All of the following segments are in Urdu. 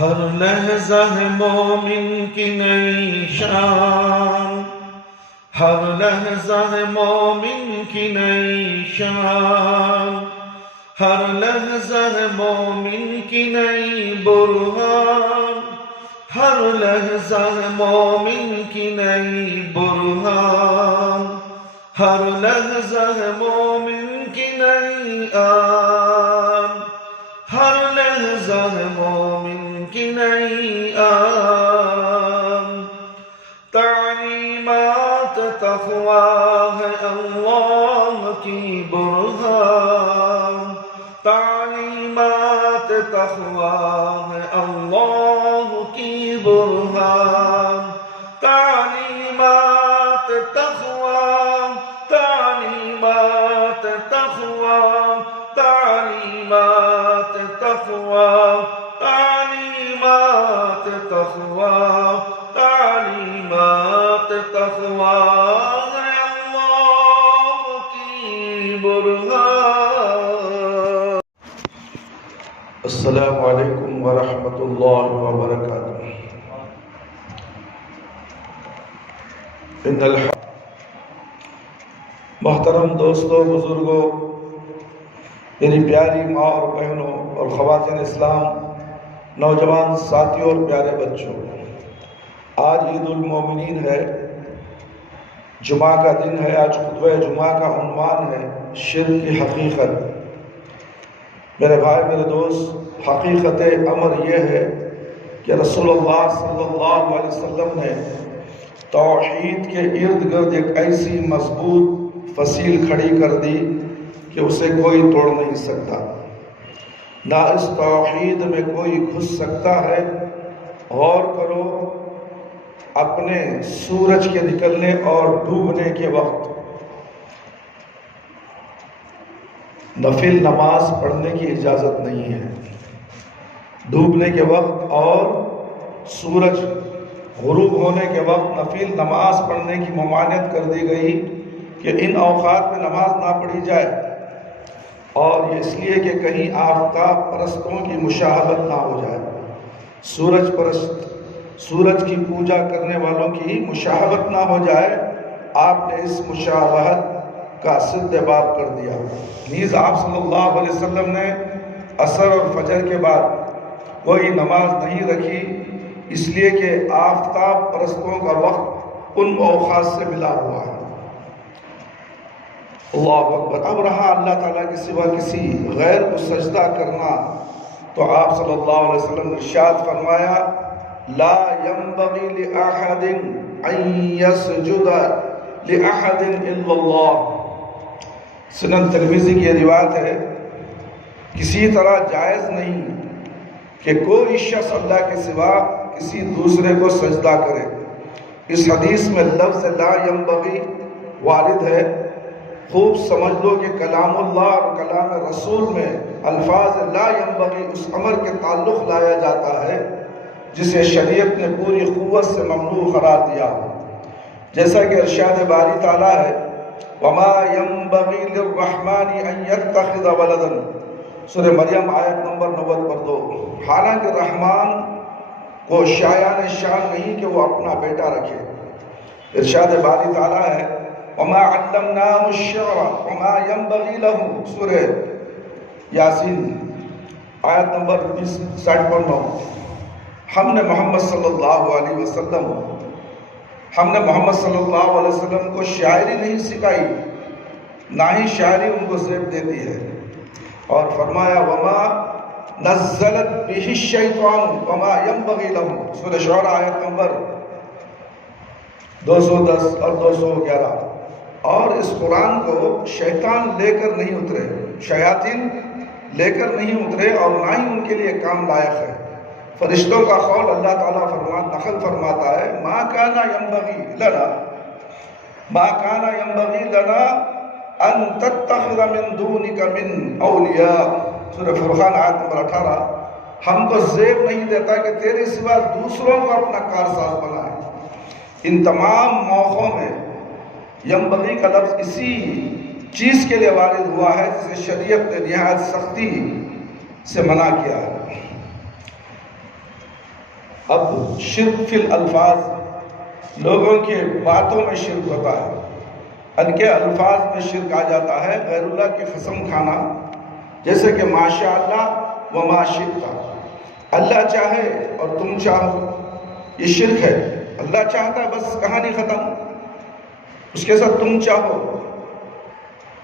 ہر لحظہ ہے مومن کی نئی شان، ہر لحظہ ہے مومن کی نئی شان، ہر لحظہ ہے مومن کی نئی برہان، ہر لحظہ ہے مومن کی نئی برہان، ہر لحظہ ہے مومن کی نئی آن، ہر لحظہ ہے مومن کی نئی آن۔ تعلیمات تقویٰ ہے اللہ کی برہان، تعلیمات تقویٰ ہے اللہ کی برہان، تعلیمات تقویٰ، تعلیمات تقویٰ، تعلیمات تقویٰ، تعلیمات تقویٰ، تعلیمات تقویٰ ہے اللہ کی برہان۔ السلام علیکم ورحمۃ اللہ وبرکاتہ۔ محترم دوستوں، بزرگوں، میری پیاری ماں اور بہنوں اور خواتین اسلام، نوجوان ساتھیوں اور پیارے بچوں، آج عید المومنین ہے، جمعہ کا دن ہے۔ آج خطبہ جمعہ کا عنوان ہے شرک کی حقیقت۔ میرے بھائی، میرے دوست، حقیقت امر یہ ہے کہ رسول اللہ صلی اللہ علیہ وسلم نے توحید کے ارد گرد ایک ایسی مضبوط فصیل کھڑی کر دی کہ اسے کوئی توڑ نہیں سکتا، نہ اس توحید میں کوئی گھس سکتا ہے۔ غور کرو، اپنے سورج کے نکلنے اور ڈوبنے کے وقت نفل نماز پڑھنے کی اجازت نہیں ہے۔ ڈوبنے کے وقت اور سورج غروب ہونے کے وقت نفل نماز پڑھنے کی ممانعت کر دی گئی کہ ان اوقات میں نماز نہ پڑھی جائے، اور یہ اس لیے کہ کہیں آفتاب پرستوں کی مشاہبت نہ ہو جائے، سورج پرست، سورج کی پوجا کرنے والوں کی مشاہبت نہ ہو جائے۔ آپ نے اس مشابہت کا سد باب کر دیا۔ نیز آپ صلی اللہ علیہ وسلم نے عصر اور فجر کے بعد کوئی نماز نہیں رکھی، اس لیے کہ آفتاب پرستوں کا وقت ان اوقات سے ملا ہوا ہے۔ اللہ اکبر۔ اب رہا اللہ تعالیٰ کے سوا کسی غیر کو سجدہ کرنا، تو آپ صلی اللہ علیہ وسلم نے ارشاد فرمایا، لا ينبغي لأحد ان يسجد لأحد الا اللہ۔ سنن ترمذی کی یہ روایت ہے، کسی طرح جائز نہیں کہ کوئی شخص اللہ کے سوا کسی دوسرے کو سجدہ کرے۔ اس حدیث میں لفظ لا ينبغي وارد ہے۔ خوب سمجھ لو کہ کلام اللہ اور کلام رسول میں الفاظ لا ينبغي اس امر کے تعلق لایا جاتا ہے جسے شریعت نے پوری قوت سے ممنوع قرار دیا ہو، جیسا کہ ارشاد باری تعالیٰ ہے، وَمَا يَنبَغِي لِلرَّحْمَنِ أَن يَتَّخِذَ وَلَدًا، سورہ مریم آیت نمبر 90/2۔ حالانکہ رحمان کو شایان شان نہیں کہ وہ اپنا بیٹا رکھے۔ ارشاد باری تعالیٰ ہے، وَمَا عَلَّمْنَاهُ الشِّعْرَ وَمَا يَنبَغِي لَهُ، سورہ یاسین آیت نمبر 60/9۔ ہم نے محمد صلی اللہ علیہ وسلم کو شاعری نہیں سکھائی، نہ ہی شاعری ان کو زیب دیتی ہے۔ اور فرمایا، وَمَا نَزَّلَتْ بِهِ الشَّيْطَانُ وَمَا يَنبَغِي لَهُ، سورہ شعراء آیت نمبر 210 اور 211۔ اور اس قرآن کو شیطان لے کر نہیں اترے، شیاطین لے کر نہیں اترے، اور نہ ہی ان کے لیے کام لائق ہے۔ فرشتوں کا قول اللہ تعالیٰ نقل فرماتا ہے، ما کان ینبغی لنا ان تتخذ من دونک من اولیاء، سورہ فرقان آیت نمبر 18۔ ہم کو زیب نہیں دیتا کہ تیرے سوا دوسروں کو اپنا کارساز بنائے۔ ان تمام موقعوں میں ینبغی کا لفظ اسی چیز کے لیے وارد ہوا ہے جسے شریعت نے نہایت سختی سے منع کیا ہے۔ اب شرک فی الالفاظ، لوگوں کے باتوں میں شرک ہوتا ہے، ان کے الفاظ میں شرک آ جاتا ہے، غیر اللہ کی قسم کھانا، جیسے کہ ماشاء اللہ و ما شئت، اللہ چاہے اور تم چاہو، یہ شرک ہے۔ اللہ چاہتا ہے بس کہانی ختم، اس کے ساتھ تم چاہو،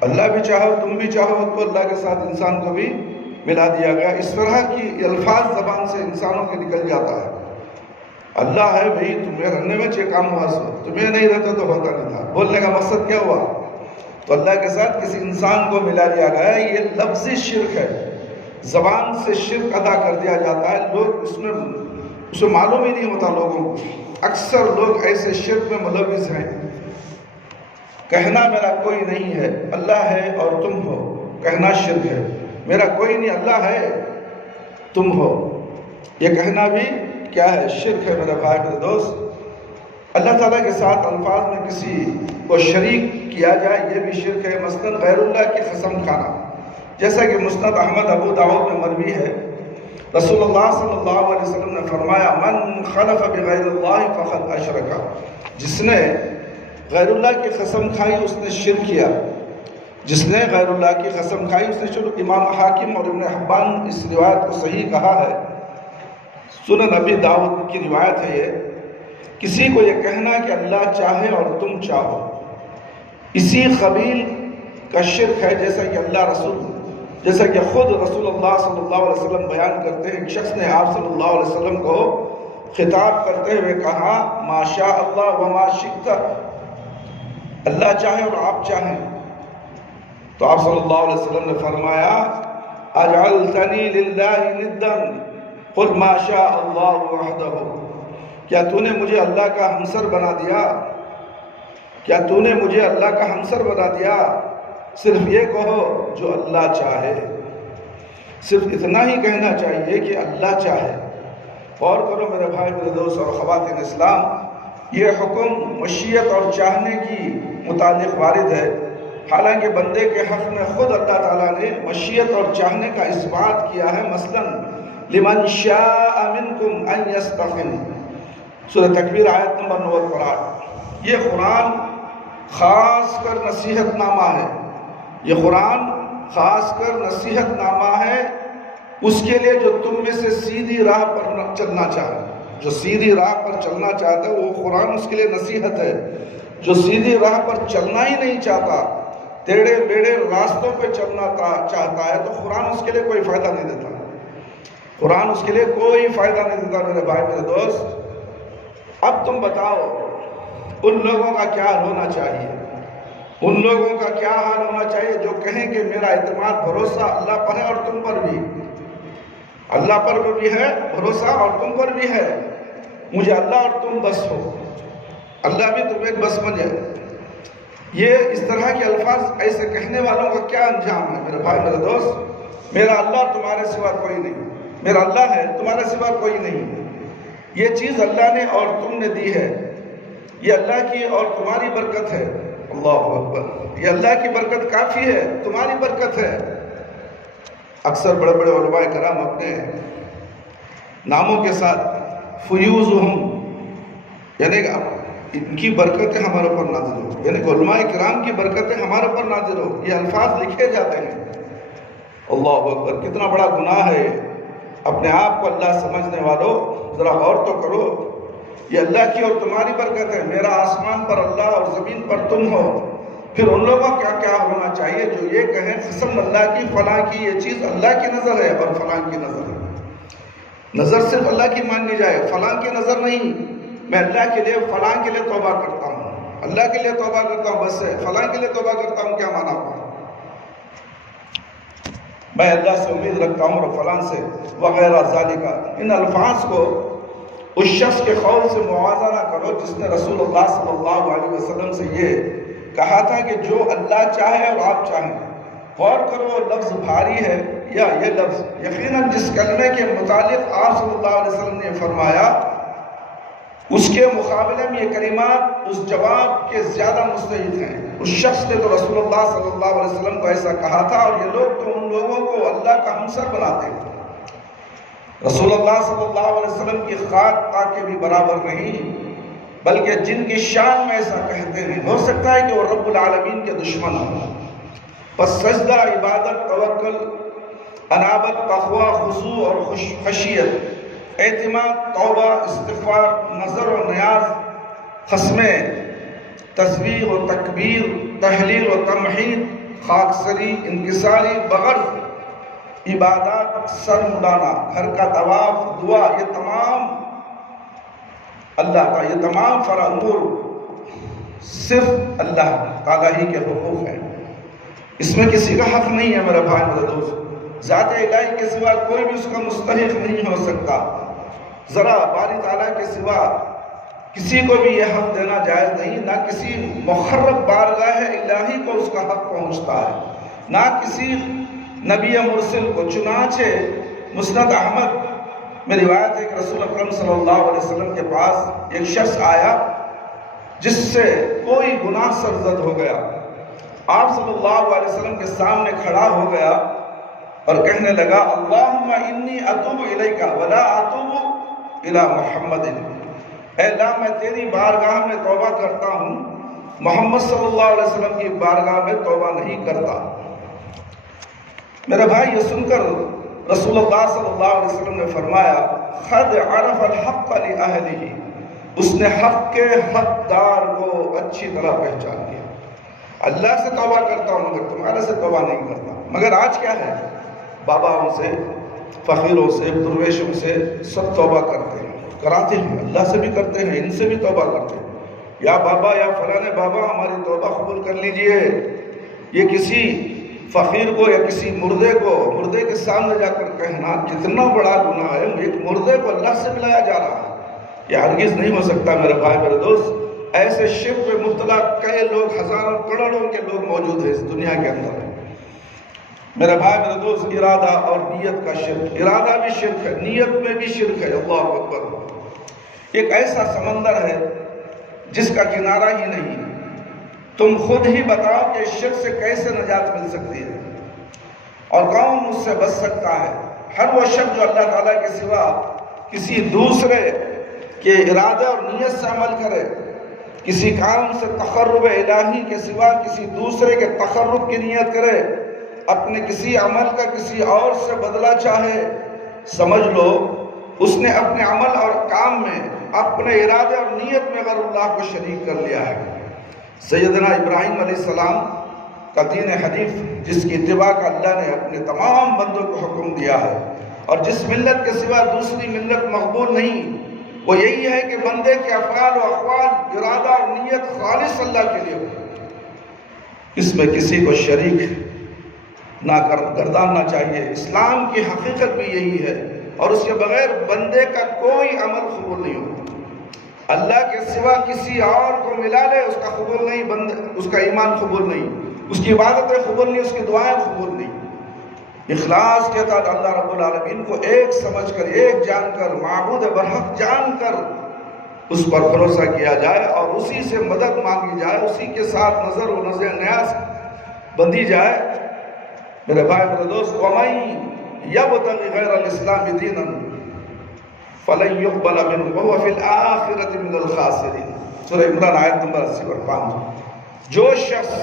اللہ بھی چاہو تم بھی چاہو، تو اللہ کے ساتھ انسان کو بھی ملا دیا گیا۔ اس طرح کی الفاظ زبان سے انسانوں کے نکل جاتا ہے۔ اللہ ہے بھئی، تمہیں رہنے میں چاہے کام ہوا سو، تمہیں نہیں رہتا تو ہوتا نہیں تھا، بولنے کا مقصد کیا ہوا؟ تو اللہ کے ساتھ کسی انسان کو ملا دیا گیا ہے، یہ لفظی شرک ہے، زبان سے شرک ادا کر دیا جاتا ہے، لوگ اس میں معلوم ہی نہیں ہوتا لوگوں کو۔ اکثر لوگ ایسے شرک میں ملوث ہیں، کہنا میرا کوئی نہیں ہے، اللہ ہے اور تم ہو، کہنا شرک ہے، میرا کوئی نہیں، اللہ ہے تم ہو، یہ کہنا بھی کیا ہے؟ شرک ہے میرے بھائی میرے دوست۔ اللہ تعالیٰ کے ساتھ الفاظ میں کسی کو شریک کیا جائے، یہ بھی شرک ہے۔ مثلاً غیر اللہ کی قسم کھانا، جیسا کہ مسند احمد ابو داؤد میں مروی ہے، رسول اللہ صلی اللہ علیہ وسلم نے فرمایا من خلف بغیر اللہ فقد اشرک، جس نے غیر اللہ کی قسم کھائی اس نے شرک کیا، جس نے غیر اللہ کی قسم کھائی اس نے شرک۔ امام حاکم اور ابن حبان اس روایت کو صحیح کہا ہے، سنن نبی داؤد کی روایت ہے یہ۔ کسی کو یہ کہنا کہ اللہ چاہے اور تم چاہو، اسی قبیل کا شرک ہے، جیسا کہ خود رسول اللہ صلی اللہ علیہ وسلم بیان کرتے ہیں۔ ایک شخص نے آپ صلی اللہ علیہ وسلم کو خطاب کرتے ہوئے کہا ما شاء اللہ و ما شئت، اللہ چاہے اور آپ چاہیں، تو آپ صلی اللہ علیہ وسلم نے فرمایا اجعلتنی للہ ندا قل ما شاء اللہ وحدہ، کیا تو نے مجھے اللہ کا ہمسر بنا دیا؟ کیا تو نے مجھے اللہ کا ہمسر بنا دیا؟ صرف یہ کہو جو اللہ چاہے، صرف اتنا ہی کہنا چاہیے کہ اللہ چاہے۔ غور کرو میرے بھائی میرے دوست اور خواتین اسلام، یہ حکم مشیت اور چاہنے کی متعلق وارد ہے، حالانکہ بندے کے حق میں خود اللہ تعالیٰ نے مشیت اور چاہنے کا اثبات کیا ہے۔ مثلاً لمن شاء منکم ان یستقیم، سورہ تکویر آیت نمبر 9 پر 8۔ یہ قرآن خاص کر نصیحت نامہ ہے، یہ قرآن خاص کر نصیحت نامہ ہے اس کے لیے جو تم میں سے سیدھی راہ پر چلنا چاہے، جو سیدھی راہ پر چلنا چاہتا ہے وہ قرآن اس کے لیے نصیحت ہے۔ جو سیدھی راہ پر چلنا ہی نہیں چاہتا، ٹیڑے بیڑے راستوں پہ چلنا چاہتا ہے، تو قرآن اس کے لیے کوئی فائدہ نہیں دیتا، قرآن اس کے لیے کوئی فائدہ نہیں دیتا میرے بھائی میرے دوست۔ اب تم بتاؤ ان لوگوں کا کیا ہونا چاہیے، ان لوگوں کا کیا حال ہونا چاہیے جو کہیں کہ میرا اعتماد بھروسہ اللہ پر ہے اور تم پر بھی، اللہ پر بھی ہے بھروسہ اور تم پر بھی ہے، مجھے اللہ اور تم بس ہو، اللہ بھی تم ایک بس بن جائے۔ یہ اس طرح کے الفاظ ایسے کہنے والوں کا کیا انجام ہے میرے بھائی میرے دوست؟ میرا اللہ تمہارے سوا کوئی نہیں، میرا اللہ ہے تمہارے سوا کوئی نہیں، یہ چیز اللہ نے اور تم نے دی ہے، یہ اللہ کی اور تمہاری برکت ہے، اللہ اکبر، یہ اللہ کی برکت کافی ہے، تمہاری برکت ہے۔ اکثر بڑے بڑے علماء کرام اپنے ناموں کے ساتھ فیوزہم، یعنی ان کی برکتیں ہمارے اوپر نازل ہو، یعنی علماء کرام کی برکتیں ہمارے اوپر نازل ہو، یہ الفاظ لکھے جاتے ہیں۔ اللہ اکبر، کتنا بڑا گناہ ہے۔ اپنے آپ کو اللہ سمجھنے والوں ذرا غور تو کرو، یہ اللہ کی اور تمہاری برکت ہے، میرا آسمان پر اللہ اور زمین پر تم ہو۔ پھر ان لوگوں کا کیا ہونا چاہیے جو یہ کہیں قسم اللہ کی فلاں کی یہ چیز اللہ کی نظر ہے اور فلاں کی نظر ہے، نظر صرف اللہ کی ماننی جائے، فلاں کی نظر نہیں۔ میں اللہ کے لیے فلاں کے لیے توبہ کرتا ہوں، اللہ کے لیے توبہ کرتا ہوں، بس ہے، فلاں کے لیے توبہ کرتا ہوں، کیا مانا ہوا؟ میں اللہ سے امید رکھتا ہوں اور فلاں سے وغیرہ ذالکہ۔ ان الفاظ کو اس شخص کے قول سے موازنہ کرو جس نے رسول اللہ صلی اللہ علیہ وسلم سے یہ کہا تھا کہ جو اللہ چاہے اور آپ چاہیں۔ غور کرو لفظ بھاری ہے یا یہ لفظ، یقیناً جس کلمے کے متعلق آپ صلی اللہ علیہ وسلم نے فرمایا اس کے مقابلے میں یہ کلمات اس جواب کے زیادہ مستحق ہیں۔ اس شخص نے تو رسول اللہ صلی اللہ علیہ وسلم کو ایسا کہا تھا، اور یہ لوگ تو ان لوگوں کو اللہ کا ہمسر بناتے ہیں، رسول اللہ صلی اللہ علیہ وسلم کی خاک پاک کے بھی برابر نہیں، بلکہ جن کی شان میں ایسا کہتے ہیں ہو سکتا ہے کہ وہ رب العالمین کے دشمن ہوں۔ پس سجدہ، عبادت، توکل، انابت، تقوی، خضوع اور خشیت، اعتماد، توبہ، استغفار، نظر و نیاز، قسمیں، تسبیح و تکبیر، تحلیل و تمحید، خاکسری، انکساری، بغرض، عبادات، سر مڈانا، گھر کا طواف، دعا، یہ تمام اللہ کا، یہ تمام امور صرف اللہ تعالیٰ ہی کے حقوق ہیں، اس میں کسی کا حق نہیں ہے میرے بھائی میرے دوست۔ ذات الہی کے سوا کوئی بھی اس کا مستحق نہیں ہو سکتا، ذرا باری تعالیٰ کے سوا کسی کو بھی یہ حق دینا جائز نہیں، نہ کسی مخرب بارگاہ الہی کو اس کا حق پہنچتا ہے، نہ کسی نبی مرسل کو۔ چنانچہ مسند احمد میں روایت ہے کہ رسول اکرم صلی اللہ علیہ وسلم کے پاس ایک شخص آیا جس سے کوئی گناہ سرزد ہو گیا۔ آپ صلی اللہ علیہ وسلم کے سامنے کھڑا ہو گیا اور کہنے لگا، اللہم انی اتوب الیک ولا اتوب الی محمد، اے اللہ میں تیری بارگاہ میں توبہ کرتا ہوں، محمد صلی اللہ علیہ وسلم کی بارگاہ میں توبہ نہیں کرتا۔ میرے بھائی، یہ سن کر رسول اللہ صلی اللہ علیہ وسلم نے فرمایا، قد عرف الحق لأہلہ، اس نے حق کے حقدار کو اچھی طرح پہچان لیا۔ اللہ سے توبہ کرتا ہوں مگر تمہارے سے توبہ نہیں کرتا۔ مگر آج کیا ہے، باباؤں سے، فقیروں سے، درویشوں سے سب توبہ کرتے ہیں، کراتے ہیں، اللہ سے بھی کرتے ہیں، ان سے بھی توبہ کرتے ہیں۔ یا بابا، یا فلانے بابا ہماری توبہ قبول کر لیجئے۔ یہ کسی فقیر کو یا کسی مردے کے سامنے جا کر کہنا کتنا بڑا گناہ ہے، ایک مردے کو اللہ سے ملایا جا رہا ہے، یہ ہرگز نہیں ہو سکتا میرے بھائی میرے دوست۔ ایسے شرک میں مبتلا کئی لوگ، ہزاروں کروڑوں کے لوگ موجود ہیں اس دنیا کے اندر۔ میرے بھائی میرے دوست، ارادہ اور نیت کا شرک، ارادہ بھی شرک ہے، نیت میں بھی شرک ہے۔ اللہ اکبر۔ ایک ایسا سمندر ہے جس کا کنارہ ہی نہیں، تم خود ہی بتاؤ کہ اس شرک سے کیسے نجات مل سکتی ہے اور کون اس سے بچ سکتا ہے۔ ہر وہ شخص جو اللہ تعالیٰ کے سوا کسی دوسرے کے ارادہ اور نیت سے عمل کرے، کسی کام سے تقرب الہی کے سوا کسی دوسرے کے تقرب کی نیت کرے، اپنے کسی عمل کا کسی اور سے بدلہ چاہے، سمجھ لو اس نے اپنے عمل اور کام میں، اپنے ارادے اور نیت میں غیر اللہ کو شریک کر لیا ہے۔ سیدنا ابراہیم علیہ السلام کا دین حنیف، جس کی اتباع کا اللہ نے اپنے تمام بندوں کو حکم دیا ہے، اور جس ملت کے سوا دوسری ملت مقبول نہیں، وہ یہی ہے کہ بندے کے افعال و اقوال، ارادہ اور نیت خالص اللہ کے لیے ہو، اس میں کسی کو شریک نہ گرداننا چاہیے۔ اسلام کی حقیقت بھی یہی ہے، اور اس کے بغیر بندے کا کوئی عمل قبول نہیں ہوتا۔ اللہ کے سوا کسی اور کو ملا لے، اس کا قبول نہیں، اس کا ایمان قبول نہیں، اس کی عبادتیں قبول نہیں، اس کی دعائیں قبول نہیں۔ اخلاص کے ساتھ اللہ رب العالمین کو ایک سمجھ کر، ایک جان کر، معبود برحق جان کر اس پر بھروسہ کیا جائے اور اسی سے مدد مانگی جائے، اسی کے ساتھ نظر و نظر نیاز بندی جائے۔ میرے بھائی میرے دوست، وَمَن يَبْتَغِ غَيْرَ الْإِسْلَامِ دِينًا فَلَن يُقْبَلَ مِنْهُ وَهُوَ فِي الْآخِرَةِ مِنَ الْخَاسِرِينَ۔ سورہ عمران آیت نمبر 80 پر 5۔ جو شخص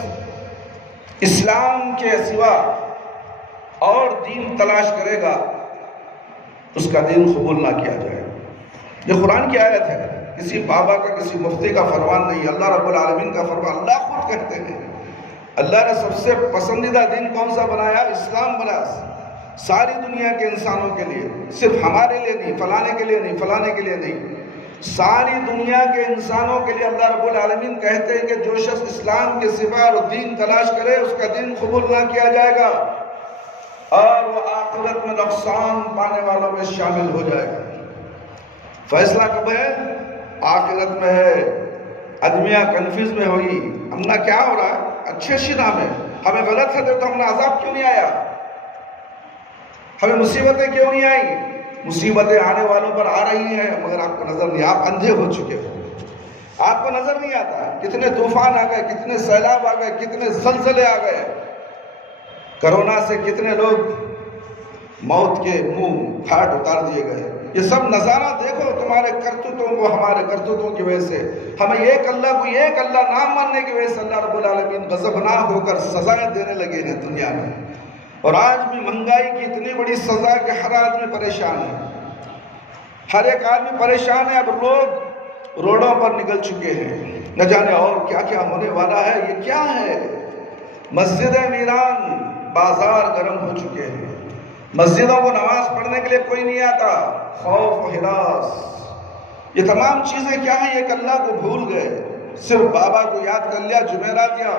اسلام کے سوا اور دین تلاش کرے گا، اس کا دین قبول نہ کیا جائے۔ یہ قرآن کی آیت ہے، کسی بابا کا، کسی مفتی کا فرمان نہیں، اللہ رب العالمین کا فرمان۔ اللہ خود کہتے ہیں، اللہ نے سب سے پسندیدہ دین کون سا بنایا؟ اسلام بنایا، ساری دنیا کے انسانوں کے لیے، صرف ہمارے لیے نہیں، فلانے کے لیے نہیں، فلانے کے لیے نہیں، ساری دنیا کے انسانوں کے لیے اللہ رب العالمین کہتے ہیں کہ جو شخص اسلام کے سوا اور دین تلاش کرے، اس کا دین قبول نہ کیا جائے گا اور وہ آخرت میں نقصان پانے والوں میں شامل ہو جائے گا۔ فیصلہ کب ہے؟ آخرت میں ہے۔ ادمیہ کنفیوز میں ہوئی، ہمنا کیا ہو رہا ہے؟ اچھے نام ہے، ہمیں غلط ہے تو ہمیں عذاب کیوں نہیں آیا؟ ہمیں مصیبتیں کیوں نہیں آئی؟ مصیبتیں آنے والوں پر آ رہی ہیں مگر آپ کو نظر نہیں، آپ اندھے ہو چکے ہو، آپ کو نظر نہیں آتا کتنے طوفان آ گئے، کتنے سیلاب آ گئے، کتنے زلزلے آ گئے، کرونا سے کتنے لوگ موت کے منہ گھاٹ اتار دیے گئے۔ یہ سب نظارہ دیکھو تمہارے کرتوتوں کو، ہمارے کرتوتوں کی وجہ سے، ہمیں ایک اللہ نام ماننے کی وجہ سے اللہ رب العالمین غضبناک ہو کر سزائیں دینے لگے ہیں دنیا میں۔ اور آج بھی مہنگائی کی اتنی بڑی سزا کہ ہر آدمی پریشان ہے، ہر ایک آدمی پریشان ہے۔ اب لوگ روڈوں پر نکل چکے ہیں، نہ جانے اور کیا کیا ہونے والا ہے۔ یہ کیا ہے؟ مسجدیں ویران، بازار گرم ہو چکے ہیں، مسجدوں کو نماز پڑھنے کے لیے کوئی نہیں آتا، خوف و ہراس۔ یہ تمام چیزیں کیا ہیں؟ ایک اللہ کو بھول گئے، صرف بابا کو یاد کر لیا۔ جمعرات یا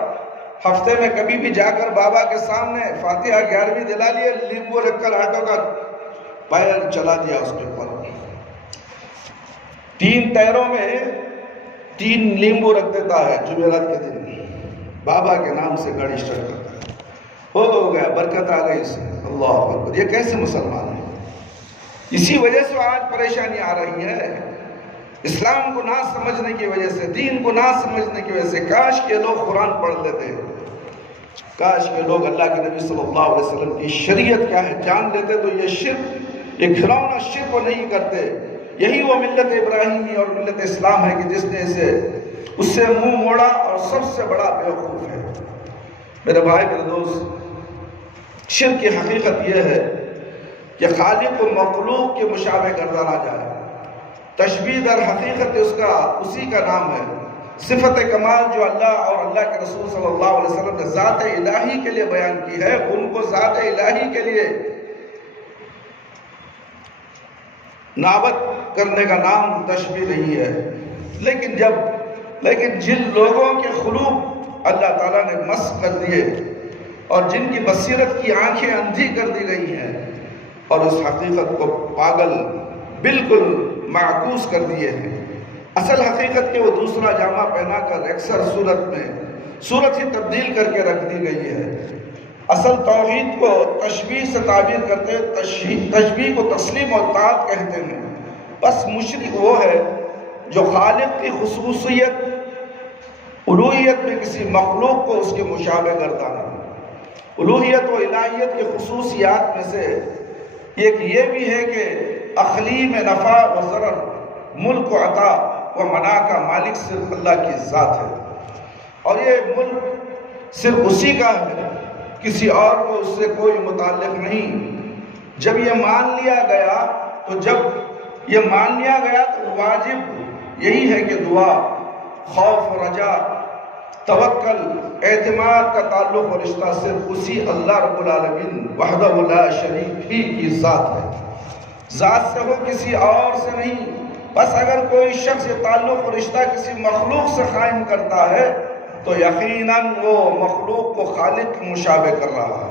ہفتے میں کبھی بھی جا کر بابا کے سامنے فاتحہ 11ویں دلا لیے، لیمبو رکھ کر آٹو کا پیر چلا دیا اس کے اوپر، 3 ٹائروں میں 3 لیمبو رکھ دیتا ہے جمعرات کے دن، بابا کے نام سے گاڑی اسٹارٹ کرتا ہے، ہو گیا، برکت آ گئی اس میں۔ اللہ اکبر! یہ کیسے مسلمان ہیں؟ اسی وجہ سے آج پریشانی آ رہی ہے، اسلام کو نہ سمجھنے کی وجہ سے، دین کو نہ سمجھنے کی وجہ سے۔ کاش کے لوگ قرآن پڑھ لیتے، کاش کے لوگ اللہ کے نبی صلی اللہ علیہ وسلم کی شریعت کیا ہے جان لیتے، تو یہ شرک، یہ گھناؤنا شرک کو نہیں کرتے۔ یہی وہ ملت ابراہیمی اور ملت اسلام ہے کہ جس نے اس سے منہ موڑا اور سب سے بڑا بیوقوف ہے۔ میرے بھائی، میرے دوست، شرک کی حقیقت یہ ہے کہ خالق و مخلوق کے مشابہ گردانا جائے۔ تشبیہ در حقیقت اسی کا نام ہے۔ صفت کمال جو اللہ اور اللہ کے رسول صلی اللہ علیہ وسلم نے ذات الہی کے لیے بیان کی ہے، ان کو ذات الہی کے لیے نابت کرنے کا نام تشبیہ نہیں ہے۔ لیکن جن لوگوں کے قلوب اللہ تعالیٰ نے مسخ کر دیے اور جن کی بصیرت کی آنکھیں اندھی کر دی گئی ہیں اور اس حقیقت کو پاگل بالکل معکوس کر دیے ہیں، اصل حقیقت کے وہ دوسرا جامع پہنا کر اکثر صورت ہی تبدیل کر کے رکھ دی گئی ہے۔ اصل توحید کو تشبیہ سے تعبیر کرتے، تشبیہ کو تسلیم و اطاعت کہتے ہیں۔ بس مشرک وہ ہے جو خالق کی خصوصیت الوہیت میں کسی مخلوق کو اس کے مشابہ گردانا۔ الوہیت و الہیت کی خصوصیات میں سے ایک یہ بھی ہے کہ اقلیم نفع و ضرر، ملک و عطا و منع کا مالک صرف اللہ کی ذات ہے، اور یہ ملک صرف اسی کا ہے، کسی اور کو اس سے کوئی متعلق نہیں۔ جب یہ مان لیا گیا تو واجب یہی ہے کہ دعا، خوف و رجا، توکل، اعتماد کا تعلق اور رشتہ صرف اسی اللہ رب العالمین وحدہ لا شریک ہی کی ذات ہے، ذات سے ہو، کسی اور سے نہیں۔ بس اگر کوئی شخص یہ تعلق اور رشتہ کسی مخلوق سے قائم کرتا ہے تو یقیناً وہ مخلوق کو خالق کی مشابہ کر رہا ہے۔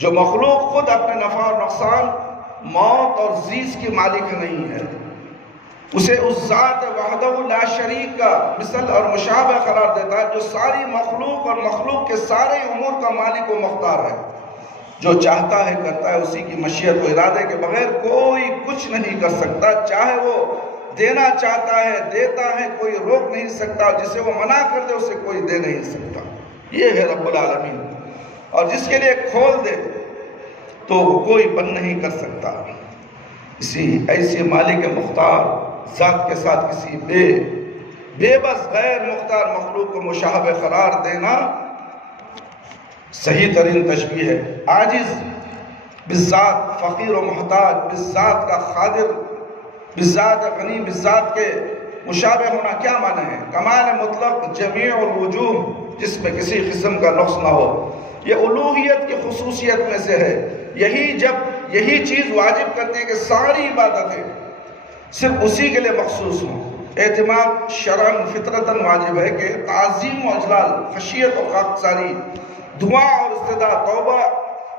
جو مخلوق خود اپنے نفع اور نقصان، موت اور زیز کی مالک نہیں ہے، اسے اس ذات وحدہ لا شریک کا مثل اور مشابہ قرار دیتا ہے، جو ساری مخلوق اور مخلوق کے سارے امور کا مالک و مختار ہے۔ جو چاہتا ہے کرتا ہے، اسی کی مشیت و ارادے کے بغیر کوئی کچھ نہیں کر سکتا۔ چاہے وہ دینا چاہتا ہے دیتا ہے، کوئی روک نہیں سکتا، جسے وہ منع کر دے اسے کوئی دے نہیں سکتا۔ یہ ہے رب العالمین، اور جس کے لیے کھول دے تو وہ کوئی بند نہیں کر سکتا۔ ایسی مالک مختار ذات کے ساتھ کسی بے بس غیر مختار مخلوق کو مشابہ قرار دینا صحیح ترین تشبیہ ہے۔ عاجز بالذات، فقیر و محتاج بالذات کا قادر، بالذات غنی، بالذات کے مشابہ ہونا کیا معنی ہے؟ کمال مطلق جمیع الوجوہ، جس میں کسی قسم کا نقص نہ ہو، یہ الوہیت کی خصوصیت میں سے ہے۔ یہی چیز واجب کرتی ہے کہ ساری عبادتیں صرف اسی کے لیے مخصوص ہوں۔ اعتماد شرعاً فطرتاً واجب ہے کہ تعظیم و اجلال، خشیت و خاکساری، دعا اور استدعاء، توبہ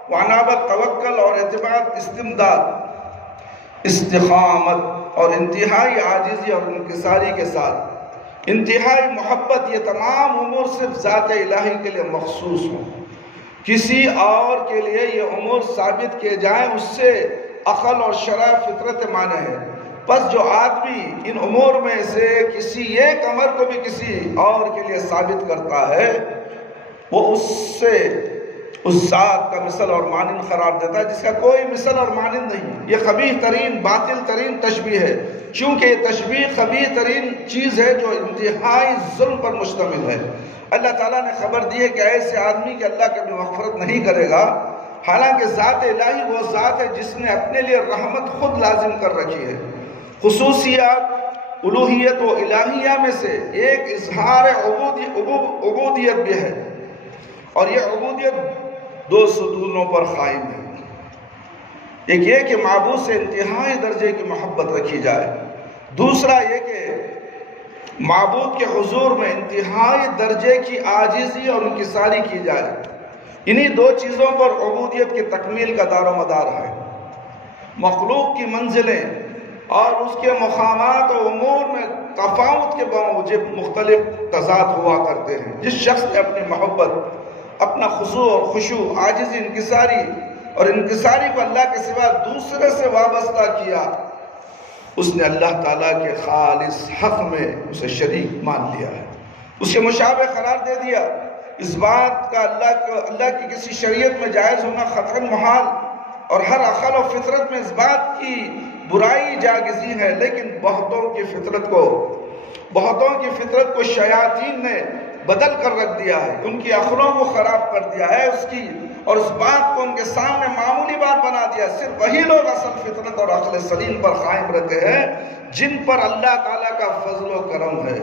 و عنابت، توکل اور اعتماد، استمداد، استقامت اور انتہائی عاجزی اور انکساری کے ساتھ انتہائی محبت، یہ تمام امور صرف ذات الہی کے لیے مخصوص ہوں۔ کسی اور کے لیے یہ امور ثابت کیے جائیں، اس سے عقل اور شرع فطرت مانے ہے۔ پس جو آدمی ان امور میں سے کسی ایک امر کو بھی کسی اور کے لیے ثابت کرتا ہے، وہ اس ذات کا مثل اور مانند قرار دیتا ہے جس کا کوئی مثل اور مانند نہیں. یہ قبیح ترین باطل ترین تشبیہ ہے، چونکہ یہ تشبیہ قبیح ترین چیز ہے جو انتہائی ظلم پر مشتمل ہے. اللہ تعالیٰ نے خبر دی ہے کہ ایسے آدمی کہ اللہ کبھی مغفرت نہیں کرے گا، حالانکہ ذات الہی وہ ذات ہے جس نے اپنے لیے رحمت خود لازم کر رکھی ہے. خصوصیات الوہیت و الہیہ میں سے ایک اظہار عبودیت بھی ہے، اور یہ عبودیت دو ستونوں پر قائم ہے. ایک یہ کہ معبود سے انتہائی درجے کی محبت رکھی جائے، دوسرا یہ کہ معبود کے حضور میں انتہائی درجے کی عاجزی اور انکساری کی جائے. انہی دو چیزوں پر عبودیت کی تکمیل کا دار و مدار ہے. مخلوق کی منزلیں اور اس کے مقامات و امور میں تفاوت کے باوجود مختلف تضاد ہوا کرتے ہیں. جس شخص نے اپنی محبت، اپنا خضوع اور خشوع، عاجزی، انکساری اور انکساری کو اللہ کے سوا دوسرے سے وابستہ کیا، اس نے اللہ تعالیٰ کے خالص حق میں اسے شریک مان لیا ہے، اسے مشابہ قرار دے دیا. اس بات کا اللہ کی کسی شریعت میں جائز ہونا قطعاً محال، اور ہر عقل و فطرت میں اس بات کی برائی جاگزی ہے، لیکن بہتوں کی فطرت کو شیاطین نے بدل کر رکھ دیا ہے، ان کی عقلوں کو خراب کر دیا ہے اور اس بات کو ان کے سامنے معمولی بات بنا دیا. صرف وہی لوگ اصل فطرت اور عقل سلیم پر قائم رہتے ہیں جن پر اللہ تعالیٰ کا فضل و کرم ہے،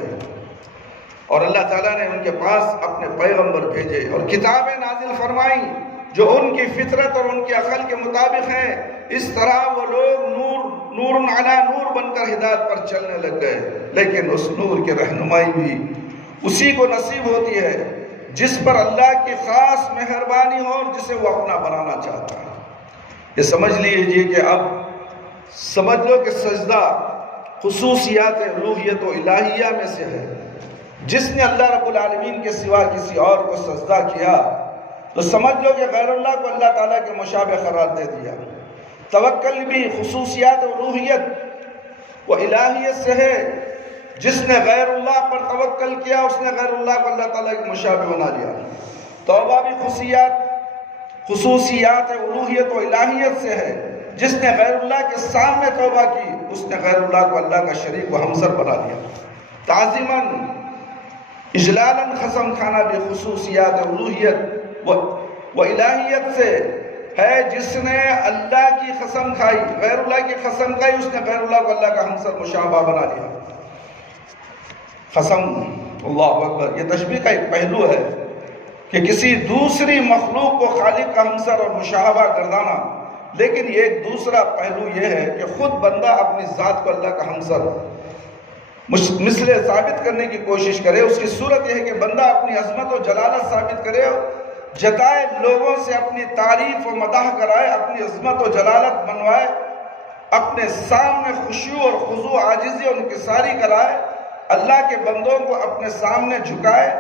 اور اللہ تعالیٰ نے ان کے پاس اپنے پیغمبر بھیجے اور کتابیں نازل فرمائیں جو ان کی فطرت اور ان کی عقل کے مطابق ہیں. اس طرح وہ لوگ نور علی نور بن کر ہدایت پر چلنے لگ گئے، لیکن اس نور کی رہنمائی بھی اسی کو نصیب ہوتی ہے جس پر اللہ کی خاص مہربانی ہو اور جسے وہ اپنا بنانا چاہتا ہے. یہ سمجھ لیجیے کہ اب سمجھ لو کہ سجدہ خصوصیات الوہیت و الہیہ میں سے ہے. جس نے اللہ رب العالمین کے سوا کسی اور کو سجدہ کیا تو سمجھ لو کہ غیر اللہ کو اللہ تعالیٰ کے مشابہ قرار دے دیا. توکل بھی خصوصیات الوہیت و الہیت سے ہے. جس نے غیر اللہ پر توکل کیا اس نے غیر اللہ کو اللہ تعالیٰ کے مشابہ بنا لیا. توبہ بھی خصوصیات الوہیت و الہیت سے ہے. جس نے غیر اللہ کے سامنے توبہ کی اس نے غیر اللہ کو اللہ کا شریک و ہمسر بنا لیا. تعظیماً اجلالاً قسم کھانا بھی خصوصیات الوہیت و الہیت سے ہے. جس نے اللہ کی قسم کھائی، غیر اللہ کی قسم کھائی، اس نے غیر اللہ کو اللہ کا ہمسر مشابہ بنا لیا. قسم، اللہ اکبر، یہ تشبیہ کا ایک پہلو ہے کہ کسی دوسری مخلوق کو خالق کا ہمسر اور مشابہ گردانا. لیکن یہ ایک دوسرا پہلو یہ ہے کہ خود بندہ اپنی ذات کو اللہ کا ہمسر مثل ثابت کرنے کی کوشش کرے. اس کی صورت یہ ہے کہ بندہ اپنی عظمت و جلالت ثابت کرے، جتائے لوگوں سے اپنی تعریف و مدح کرائے، اپنی عظمت و جلالت منوائے، اپنے سامنے خشوع اور خضوع، عاجزی اور انکساری کرائے، اللہ کے بندوں کو اپنے سامنے جھکائے،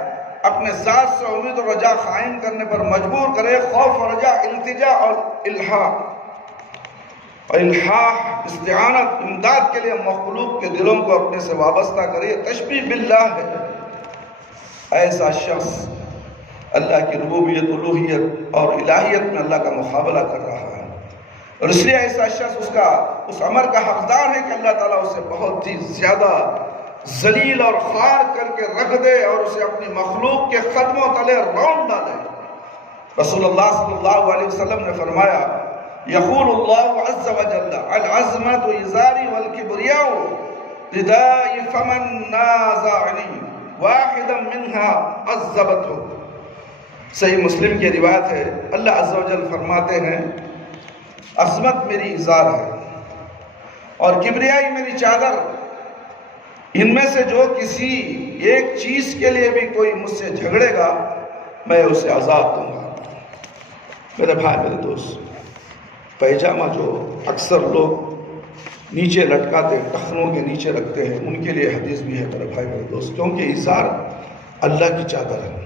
اپنے ذات سے امید و رجا قائم کرنے پر مجبور کرے. خوف و رجا، التجا اور الحاح، استعانت، امداد کے لیے مخلوق کے دلوں کو اپنے سے وابستہ کرے. تشبیہ باللہ ہے. ایسا شخص اللہ کی ربوبیت، الوہیت اور الہیت میں اللہ کا مقابلہ کر رہا ہے، اور اس لیے ایسا شخص اس امر کا حقدار ہے کہ اللہ تعالیٰ اسے بہت ہی زیادہ ذلیل اور خوار کر کے رکھ دے اور اسے اپنی مخلوق کے قدموں تلے رون ڈالے. رسول اللہ صلی اللہ علیہ وسلم نے فرمایا، یقول اللہ عز وجل العظمت ازاری والکبریاء ردائی فمن نازعنی واحدا منها عذبته. صحیح مسلم کی روایت ہے، اللہ عز و جل فرماتے ہیں عظمت میری ازار ہے اور کبریائی میری چادر. ان میں سے جو کسی ایک چیز کے لیے بھی کوئی مجھ سے جھگڑے گا میں اسے عذاب دوں گا. میرے بھائی، میرے دوست، پیجامہ جو اکثر لوگ نیچے لٹکاتے ہیں، ٹخنوں کے نیچے رکھتے ہیں، ان کے لیے حدیث بھی ہے میرے بھائی، میرے دوست، کیونکہ ازار اللہ کی چادر ہے.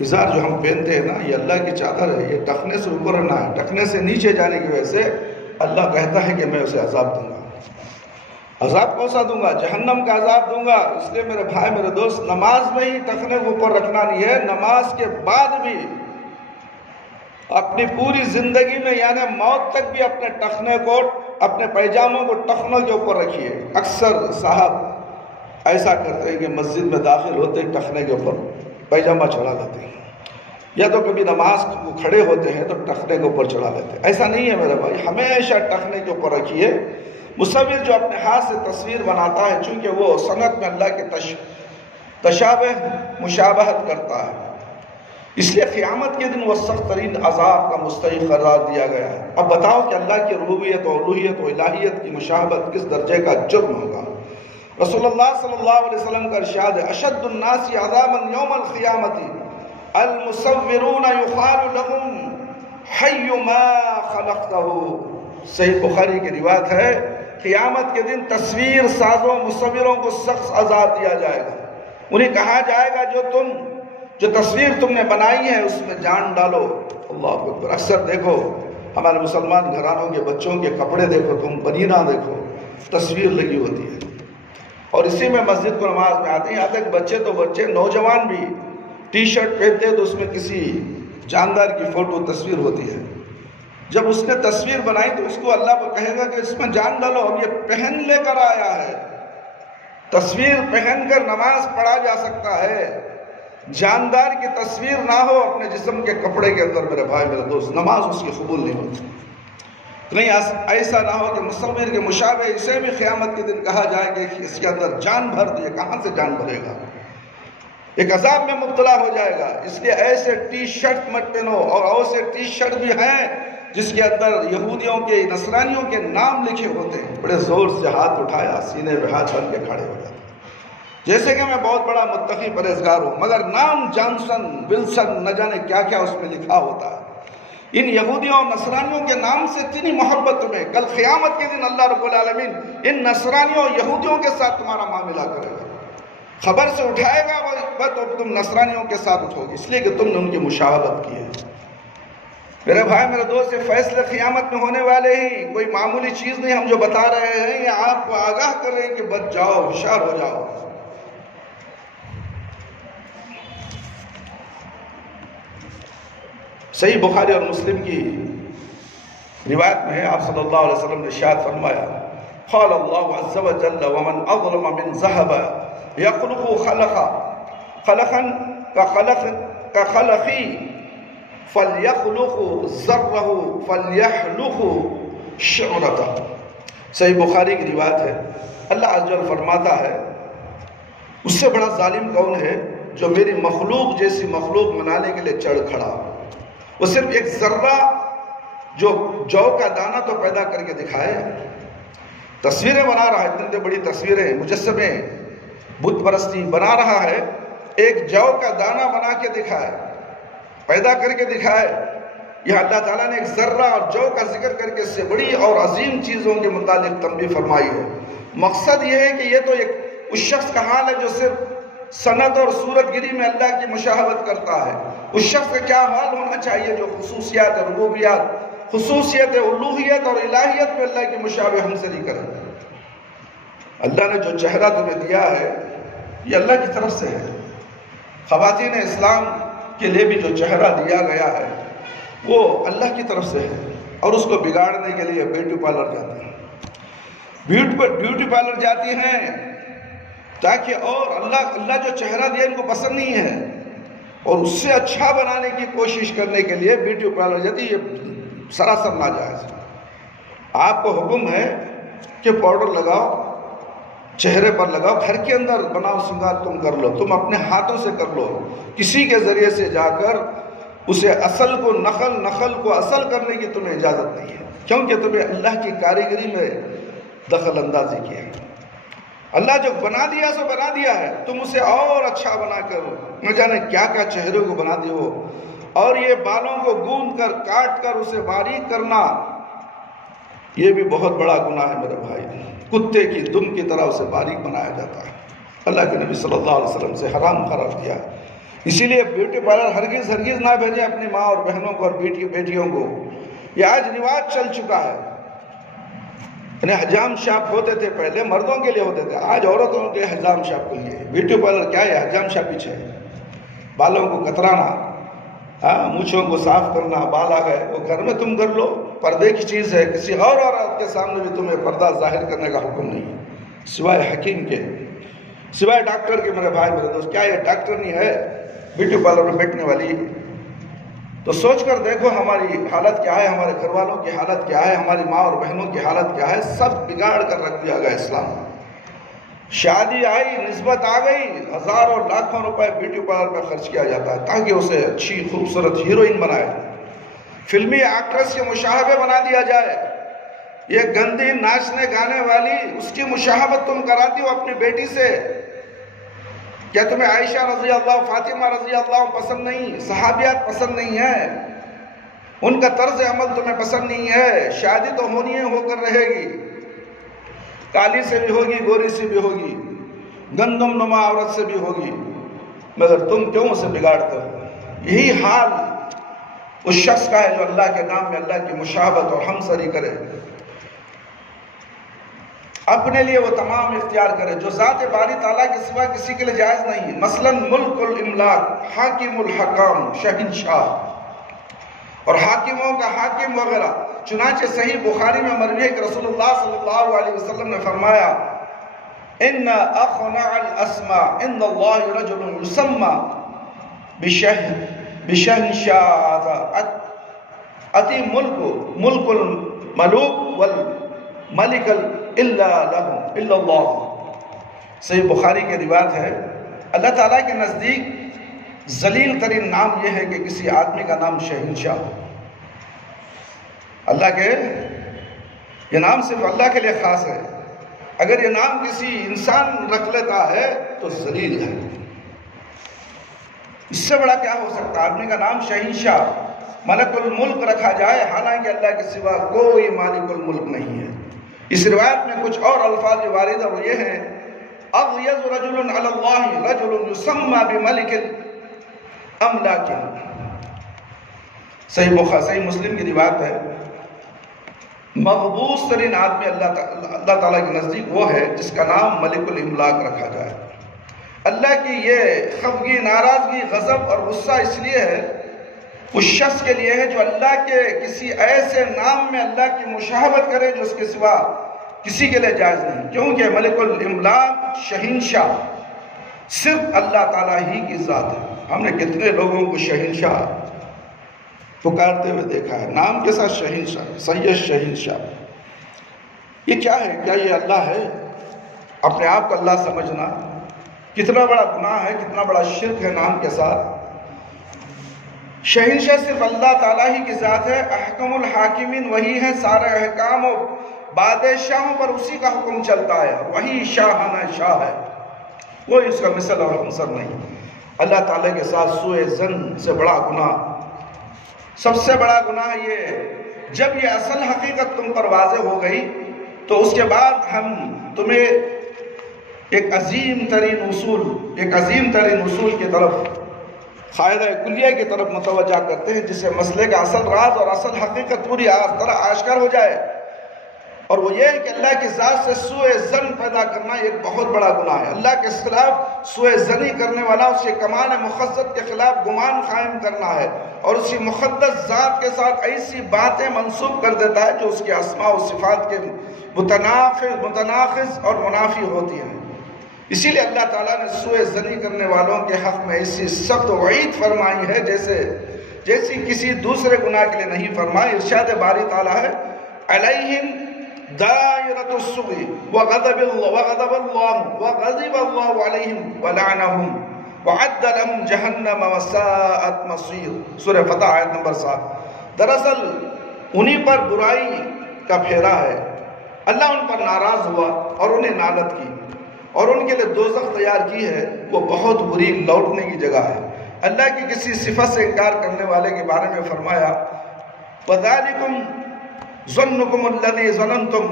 ازار جو ہم پہنتے ہیں نا، یہ اللہ کی چادر ہے. یہ ٹخنے سے اوپر نہ ہے، ٹخنے سے نیچے جانے کی وجہ سے اللہ کہتا ہے کہ میں اسے عذاب دوں گا. عذاب کون سا دوں گا؟ جہنم کا عذاب دوں گا. اس لیے میرے بھائی، میرے دوست، نماز میں ہی ٹخنے کو اوپر رکھنا نہیں ہے، نماز کے بعد بھی اپنی پوری زندگی میں یعنی موت تک بھی اپنے ٹخنے کو، اپنے پیجاموں کو ٹخنوں کے اوپر رکھیے۔ اکثر صاحب ایسا کرتے ہیں کہ مسجد میں داخل ہوتے ہیں ٹخنے کے اوپر پیجامہ چڑھا لیتے ہیں، یا تو کبھی نماز کو کھڑے ہوتے ہیں تو ٹخنے کے اوپر چڑھا لیتے ہیں۔ ایسا نہیں ہے میرے بھائی، ہمیشہ ٹخنے کے اوپر رکھیے۔ مصور جو اپنے ہاتھ سے تصویر بناتا ہے، چونکہ وہ صنعت میں اللہ کے تشابہ مشابہت کرتا ہے، اس لیے قیامت کے دن وہ سخت ترین عذاب کا مستحق قرار دیا گیا ہے۔ اب بتاؤ کہ اللہ کی ربوبیت و الوہیت و الہیت کی مشابہت کس درجے کا جرم ہوگا۔ رسول اللہ صلی اللہ علیہ وسلم کا ارشاد ہے، اشد الناس عذابا یوم القیامت المصورون یقال لهم حی ما خلقتہ۔ صحیح بخاری کی روایت ہے، قیامت کے دن تصویر سازوں مصوروں کو سخت عذاب دیا جائے گا۔ انہیں کہا جائے گا جو تصویر تم نے بنائی ہے اس میں جان ڈالو۔ اللہ اکبر۔ اکثر دیکھو ہمارے مسلمان گھرانوں کے بچوں کے کپڑے دیکھو، تم بنینا دیکھو، تصویر لگی ہوتی ہے، اور اسی میں مسجد کو نماز میں آتے ہیں۔ یہاں تک بچے تو بچے، نوجوان بھی ٹی شرٹ پہنتے ہیں تو اس میں کسی جاندار کی فوٹو تصویر ہوتی ہے۔ جب اس نے تصویر بنائی تو اس کو اللہ کو کہے گا کہ اس میں جان ڈالو، اب یہ پہن لے کر آیا ہے۔ تصویر پہن کر نماز پڑھا جا سکتا ہے، جاندار کی تصویر نہ ہو اپنے جسم کے کپڑے کے اندر میرے بھائی میرے دوست، نماز اس کی قبول نہیں ہوتی۔ نہیں ایسا نہ ہو کہ مصور کے مشابہ اسے بھی قیامت کے دن کہا جائے کہ اس کے اندر جان بھر دے، کہاں سے جان بھرے گا، ایک عذاب میں مبتلا ہو جائے گا۔ اس لیے ایسے ٹی شرٹ مت پہنو، اور ایسے ٹی شرٹ بھی ہیں جس کے اندر یہودیوں کے نصرانیوں کے نام لکھے ہوتے ہیں، بڑے زور سے ہاتھ اٹھایا سینے پہ ہاتھ بن کے کھڑے ہو جاتے ہیں جیسے کہ میں بہت بڑا متقی پرہیزگار ہوں، مگر نام جانسن ولسن نہ جانے کیا کیا اس میں لکھا ہوتا ہے۔ ان یہودیوں اور نصرانیوں کے نام سے اتنی محبت تمہیں، کل قیامت کے دن اللہ رب العالمین ان نصرانیوں اور یہودیوں کے ساتھ تمہارا معاملہ کرے گا، خبر سے اٹھائے گا تو تم نصرانیوں کے ساتھ اٹھو گے، اس لیے کہ تم نے ان کی مشابہت کی ہے۔ میرے بھائی میرے دوست، یہ فیصلے قیامت میں ہونے والے ہی، کوئی معمولی چیز نہیں ہم جو بتا رہے ہیں، یہ آپ کو آگاہ کر رہے ہیں کہ بچ جاؤ، ہوشیار ہو جاؤ۔ صحیح بخاری اور مسلم کی روایت میں ہے، آپ صلی اللہ علیہ وسلم نے ارشاد فرمایا، قال اللہ عز وجل ومن اظلم من ذهب يخلق خلقا كخلقي فليخلق ذره فليحلق شعرته۔ صحیح بخاری کی روایت ہے، اللہ عز وجل فرماتا ہے، اس سے بڑا ظالم کون ہے جو میری مخلوق جیسی مخلوق بنانے کے لیے چڑھ کھڑا، وہ صرف ایک ذرہ جو کا دانہ تو پیدا کر کے دکھائے، تصویریں بنا رہا ہے، اتنی بڑی تصویریں، مجسمے، بت پرستی بنا رہا ہے، ایک کا دانہ بنا کے دکھائے، پیدا کر کے دکھائے۔ یہ اللہ تعالیٰ نے ایک ذرہ اور کا ذکر کر کے اس سے بڑی اور عظیم چیزوں کے متعلق تنبیہ فرمائی ہے۔ مقصد یہ ہے کہ یہ تو ایک اس شخص کا حال ہے جو صرف سند اور صورت گری میں اللہ کی مشاہدت کرتا ہے۔ اس شخص کا کیا حال ہونا چاہیے جو خصوصیات ربوبیات، خصوصیت الوہیت اور الہیت میں اللہ کی مشابہ ہم سے نہیں کرے۔ اللہ نے جو چہرہ تمہیں دیا ہے یہ اللہ کی طرف سے ہے۔ خواتین اسلام کے لیے بھی جو چہرہ دیا گیا ہے وہ اللہ کی طرف سے ہے، اور اس کو بگاڑنے کے لیے بیوٹی پارلر جاتی ہیں، بیوٹی پارلر جاتی ہیں تاکہ، اور اللہ جو چہرہ دیا ان کو پسند نہیں ہے، اور اس سے اچھا بنانے کی کوشش کرنے کے لیے بیوٹی پارلر جاتی ہے۔ یہ سراسر ناجائز ہے۔ آپ کو حکم ہے کہ پاؤڈر لگاؤ، چہرے پر لگاؤ، گھر کے اندر بناؤ سنگار تم کر لو، تم اپنے ہاتھوں سے کر لو، کسی کے ذریعے سے جا کر اسے اصل کو نقل کو اصل کرنے کی تمہیں اجازت نہیں ہے، کیونکہ تمہیں اللہ کی کاریگری میں دخل اندازی کی ہے۔ اللہ جو بنا دیا سو بنا دیا ہے، تم اسے اور اچھا بنا کر نہ جانے کیا کیا چہرے کو بنا دیو، اور یہ بالوں کو گوند کر کاٹ کر اسے باریک کرنا، یہ بھی بہت بڑا گناہ ہے میرے بھائی۔ کتے کی دم کی طرح اسے باریک بنایا جاتا ہے، اللہ کے نبی صلی اللہ علیہ وسلم سے حرام قرار دیا ہے۔ اسی لیے بیوٹی پارلر ہرگز نہ بھیجیں اپنی ماں اور بہنوں کو اور بیٹیوں کو، یہ آج رواج چل چکا ہے۔ یعنی حجام شاپ ہوتے تھے پہلے، مردوں کے لیے ہوتے تھے، آج عورتوں کے حجام شاپ کے لیے۔ بیوٹی پارلر کیا ہے؟ حجام شاپ پیچھے ہے، بالوں کو کترانا، مونچھوں کو صاف کرنا، بال آ گئے، وہ گھر میں تم کر لو، پردے کی چیز ہے، کسی اور عورت کے سامنے بھی تمہیں پردہ ظاہر کرنے کا حکم نہیں ہے سوائے حکیم کے، سوائے ڈاکٹر کے۔ میرے بھائی میرے دوست، کیا یہ ڈاکٹر نہیں ہے بیوٹی پارلر میں بیٹھنے والی؟ تو سوچ کر دیکھو ہماری حالت کیا ہے، ہمارے گھر والوں کی حالت کیا ہے، ہماری ماں اور بہنوں کی حالت کیا ہے، سب بگاڑ کر رکھ دیا گیا اسلام۔ شادی آئی، نسبت آ گئی، ہزاروں لاکھوں روپے بیوٹی پارلر پہ خرچ کیا جاتا ہے تاکہ اسے اچھی خوبصورت ہیروئن بنائے، فلمی ایکٹریس کے مشاہبے بنا دیا جائے۔ یہ گندی ناچنے گانے والی، اس کی مشاہبت تم کراتی ہو اپنی بیٹی سے۔ کیا تمہیں عائشہ رضی اللہ، فاطمہ رضی اللہ پسند نہیں؟ صحابیات پسند نہیں ہیں؟ ان کا طرز عمل تمہیں پسند نہیں ہے؟ شادی تو ہونی ہے، ہو کر رہے گی، کالی سے بھی ہوگی، گوری سے بھی ہوگی، گندم نما عورت سے بھی ہوگی، مگر تم کیوں اسے بگاڑتے ہو؟ یہی حال اس شخص کا ہے جو اللہ کے نام میں اللہ کی مشابہت اور ہمسری کرے، اپنے لیے وہ تمام اختیار کرے جو ذات باری تعالیٰ کے سوا کسی کے لیے جائز نہیں۔ مثلا ملک الاملاک، حاکم الحکام، شہنشاہ اور حاکموں کا حاکم وغیرہ۔ چنانچہ صحیح بخاری میں مروی ہے کہ رسول اللہ صلی اللہ علیہ وسلم نے فرمایا ان اخنع الاسماء عند اللہ رجل یسمى بشہنشاہ اتی ملک الملوک والملک الا اللہ۔ صحیح بخاری کی روایت ہے، اللہ تعالیٰ کے نزدیک ذلیل ترین نام یہ ہے کہ کسی آدمی کا نام شہنشاہ ہو۔ اللہ کے یہ نام صرف اللہ کے لیے خاص ہے، اگر یہ نام کسی انسان رکھ لیتا ہے تو ذلیل ہے۔ اس سے بڑا کیا ہو سکتا ہے؟ آدمی کا نام شہنشاہ، ملک الملک رکھا جائے، حالانکہ اللہ کے سوا کوئی مالک الملک نہیں ہے۔ اس روایت میں کچھ اور الفاظ جو وارد ہیں وہ یہ ہیں اغیظ رجل علی اللہ رجل یسمى بملک الاملاک۔ صحیح مسلم کی روایت ہے، مغبوس ترین آدمی اللہ تعالیٰ کے نزدیک وہ ہے جس کا نام ملک الاملاک رکھا جائے۔ اللہ کی یہ خفگی، ناراضگی، غضب اور غصہ اس لیے ہے، اس شخص کے لیے ہے جو اللہ کے کسی ایسے نام میں اللہ کی مشابہت کرے جو اس کے سوا کسی کے لیے جائز نہیں، کیونکہ ملک الاملاک، شہنشاہ صرف اللہ تعالیٰ ہی کی ذات ہے۔ ہم نے کتنے لوگوں کو شہنشاہ پکارتے ہوئے دیکھا ہے، نام کے ساتھ شہنشاہ، سید شہنشاہ۔ یہ کیا ہے؟ کیا یہ اللہ ہے؟ اپنے آپ کو اللہ سمجھنا کتنا بڑا گناہ ہے، کتنا بڑا شرک ہے نام کے ساتھ۔ شہنشاہ صرف اللہ تعالیٰ ہی کی ذات ہے، احکم الحاکمین وہی ہے، سارے احکام و بادشاہوں پر اسی کا حکم چلتا ہے، وہی شاہانہ شاہ ہے، کوئی اس کا مثل اور ہمسر نہیں۔ اللہ تعالیٰ کے ساتھ سوء ظن سے بڑا گناہ، سب سے بڑا گناہ یہ جب یہ اصل حقیقت تم پر واضح ہو گئی تو اس کے بعد ہم تمہیں ایک عظیم ترین اصول کی طرف، قاعدہ کلیہ کی طرف متوجہ کرتے ہیں، جس سے مسئلے کا اصل راز اور اصل حقیقت پوری طرح آشکار ہو جائے، اور وہ یہ ہے کہ اللہ کی ذات سے سوء ظن پیدا کرنا ایک بہت بڑا گناہ ہے۔ اللہ کے خلاف سوء ظنی کرنے والا اس کے کمال مقدس کے خلاف گمان قائم کرنا ہے، اور اسی مقدس ذات کے ساتھ ایسی باتیں منسوب کر دیتا ہے جو اس کے اسماء و صفات کے متناقض اور منافی ہوتی ہیں۔ اسی لیے اللہ تعالیٰ نے سوء ظنی کرنے والوں کے حق میں ایسی سخت وعید فرمائی ہے جیسی کسی دوسرے گناہ کے لیے نہیں فرمائی۔ ارشاد باری تعالیٰ ہے علیہم دائرۃ السوء وغضب اللہ علیہم ولعنہم وعد لهم جہنم وساءت مصیر۔ سورہ فتح آیت نمبر 7۔ دراصل انہی پر برائی کا پھیرا ہے، اللہ ان پر ناراض ہوا اور انہیں لعنت کی، اور ان کے لیے دوزخ تیار کی ہے، وہ بہت بری لوٹنے کی جگہ ہے۔ اللہ کی کسی صفت سے انکار کرنے والے کے بارے میں فرمایا وَذَلِكُمْ ظَنُّكُمُ الَّذِي ظَنَنْتُمْ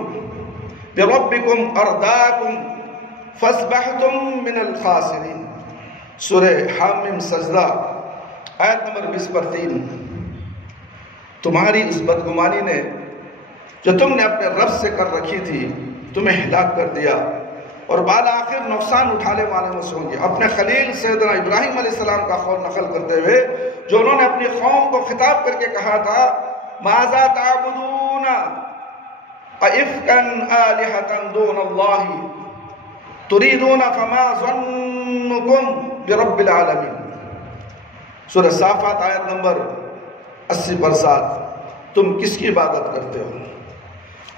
بِرَبِّكُمْ أَرْدَاكُمْ فَأَصْبَحْتُمْ مِنَ الْخَاسِرِينَ۔ سورہ حامیم سجدہ آیت نمبر 20 پر 3۔ تمہاری اس بدگمانی نے جو تم نے اپنے رب سے کر رکھی تھی تمہیں ہلاک کر دیا، اور بالآخر نقصان اٹھانے والے میں سے ہوں گے۔ اپنے خلیل سیدنا ابراہیم علیہ السلام کا قول نقل کرتے ہوئے جو انہوں نے اپنی قوم کو خطاب کر کے کہا تھا ماذا تعبدون ائفکا آلہۃ دون اللہ تریدون فما ظنکم برب العالمین۔ سورہ صافات آیت نمبر 80 تم کس کی عبادت کرتے ہو؟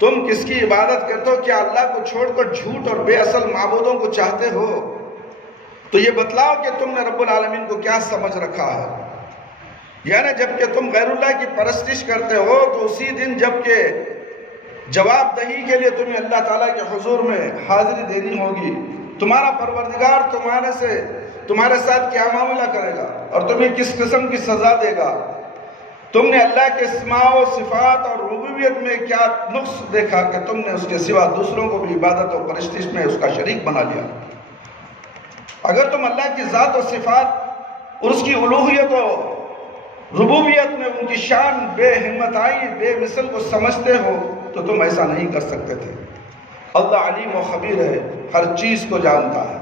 تم کس کی عبادت کرتے ہو؟ کیا اللہ کو چھوڑ کر جھوٹ اور بے اصل معبودوں کو چاہتے ہو؟ تو یہ بتلاؤ کہ تم نے رب العالمین کو کیا سمجھ رکھا ہے۔ یعنی جب کہ تم غیر اللہ کی پرستش کرتے ہو تو اسی دن جب کہ جواب دہی کے لیے تمہیں اللہ تعالیٰ کے حضور میں حاضری دینی ہوگی، تمہارا پروردگار تمہارے ساتھ کیا معاملہ کرے گا اور تمہیں کس قسم کی سزا دے گا، تم نے اللہ کے اسماء و صفات اور ربوبیت میں کیا نقص دیکھا کہ تم نے اس کے سوا دوسروں کو بھی عبادت و پرستش میں اس کا شریک بنا لیا۔ اگر تم اللہ کی ذات و صفات اور اس کی الوہیت و ربوبیت میں ان کی شان بے ہمتائی بے مثل کو سمجھتے ہو تو تم ایسا نہیں کر سکتے تھے۔ اللہ علیم و خبیر ہے، ہر چیز کو جانتا ہے۔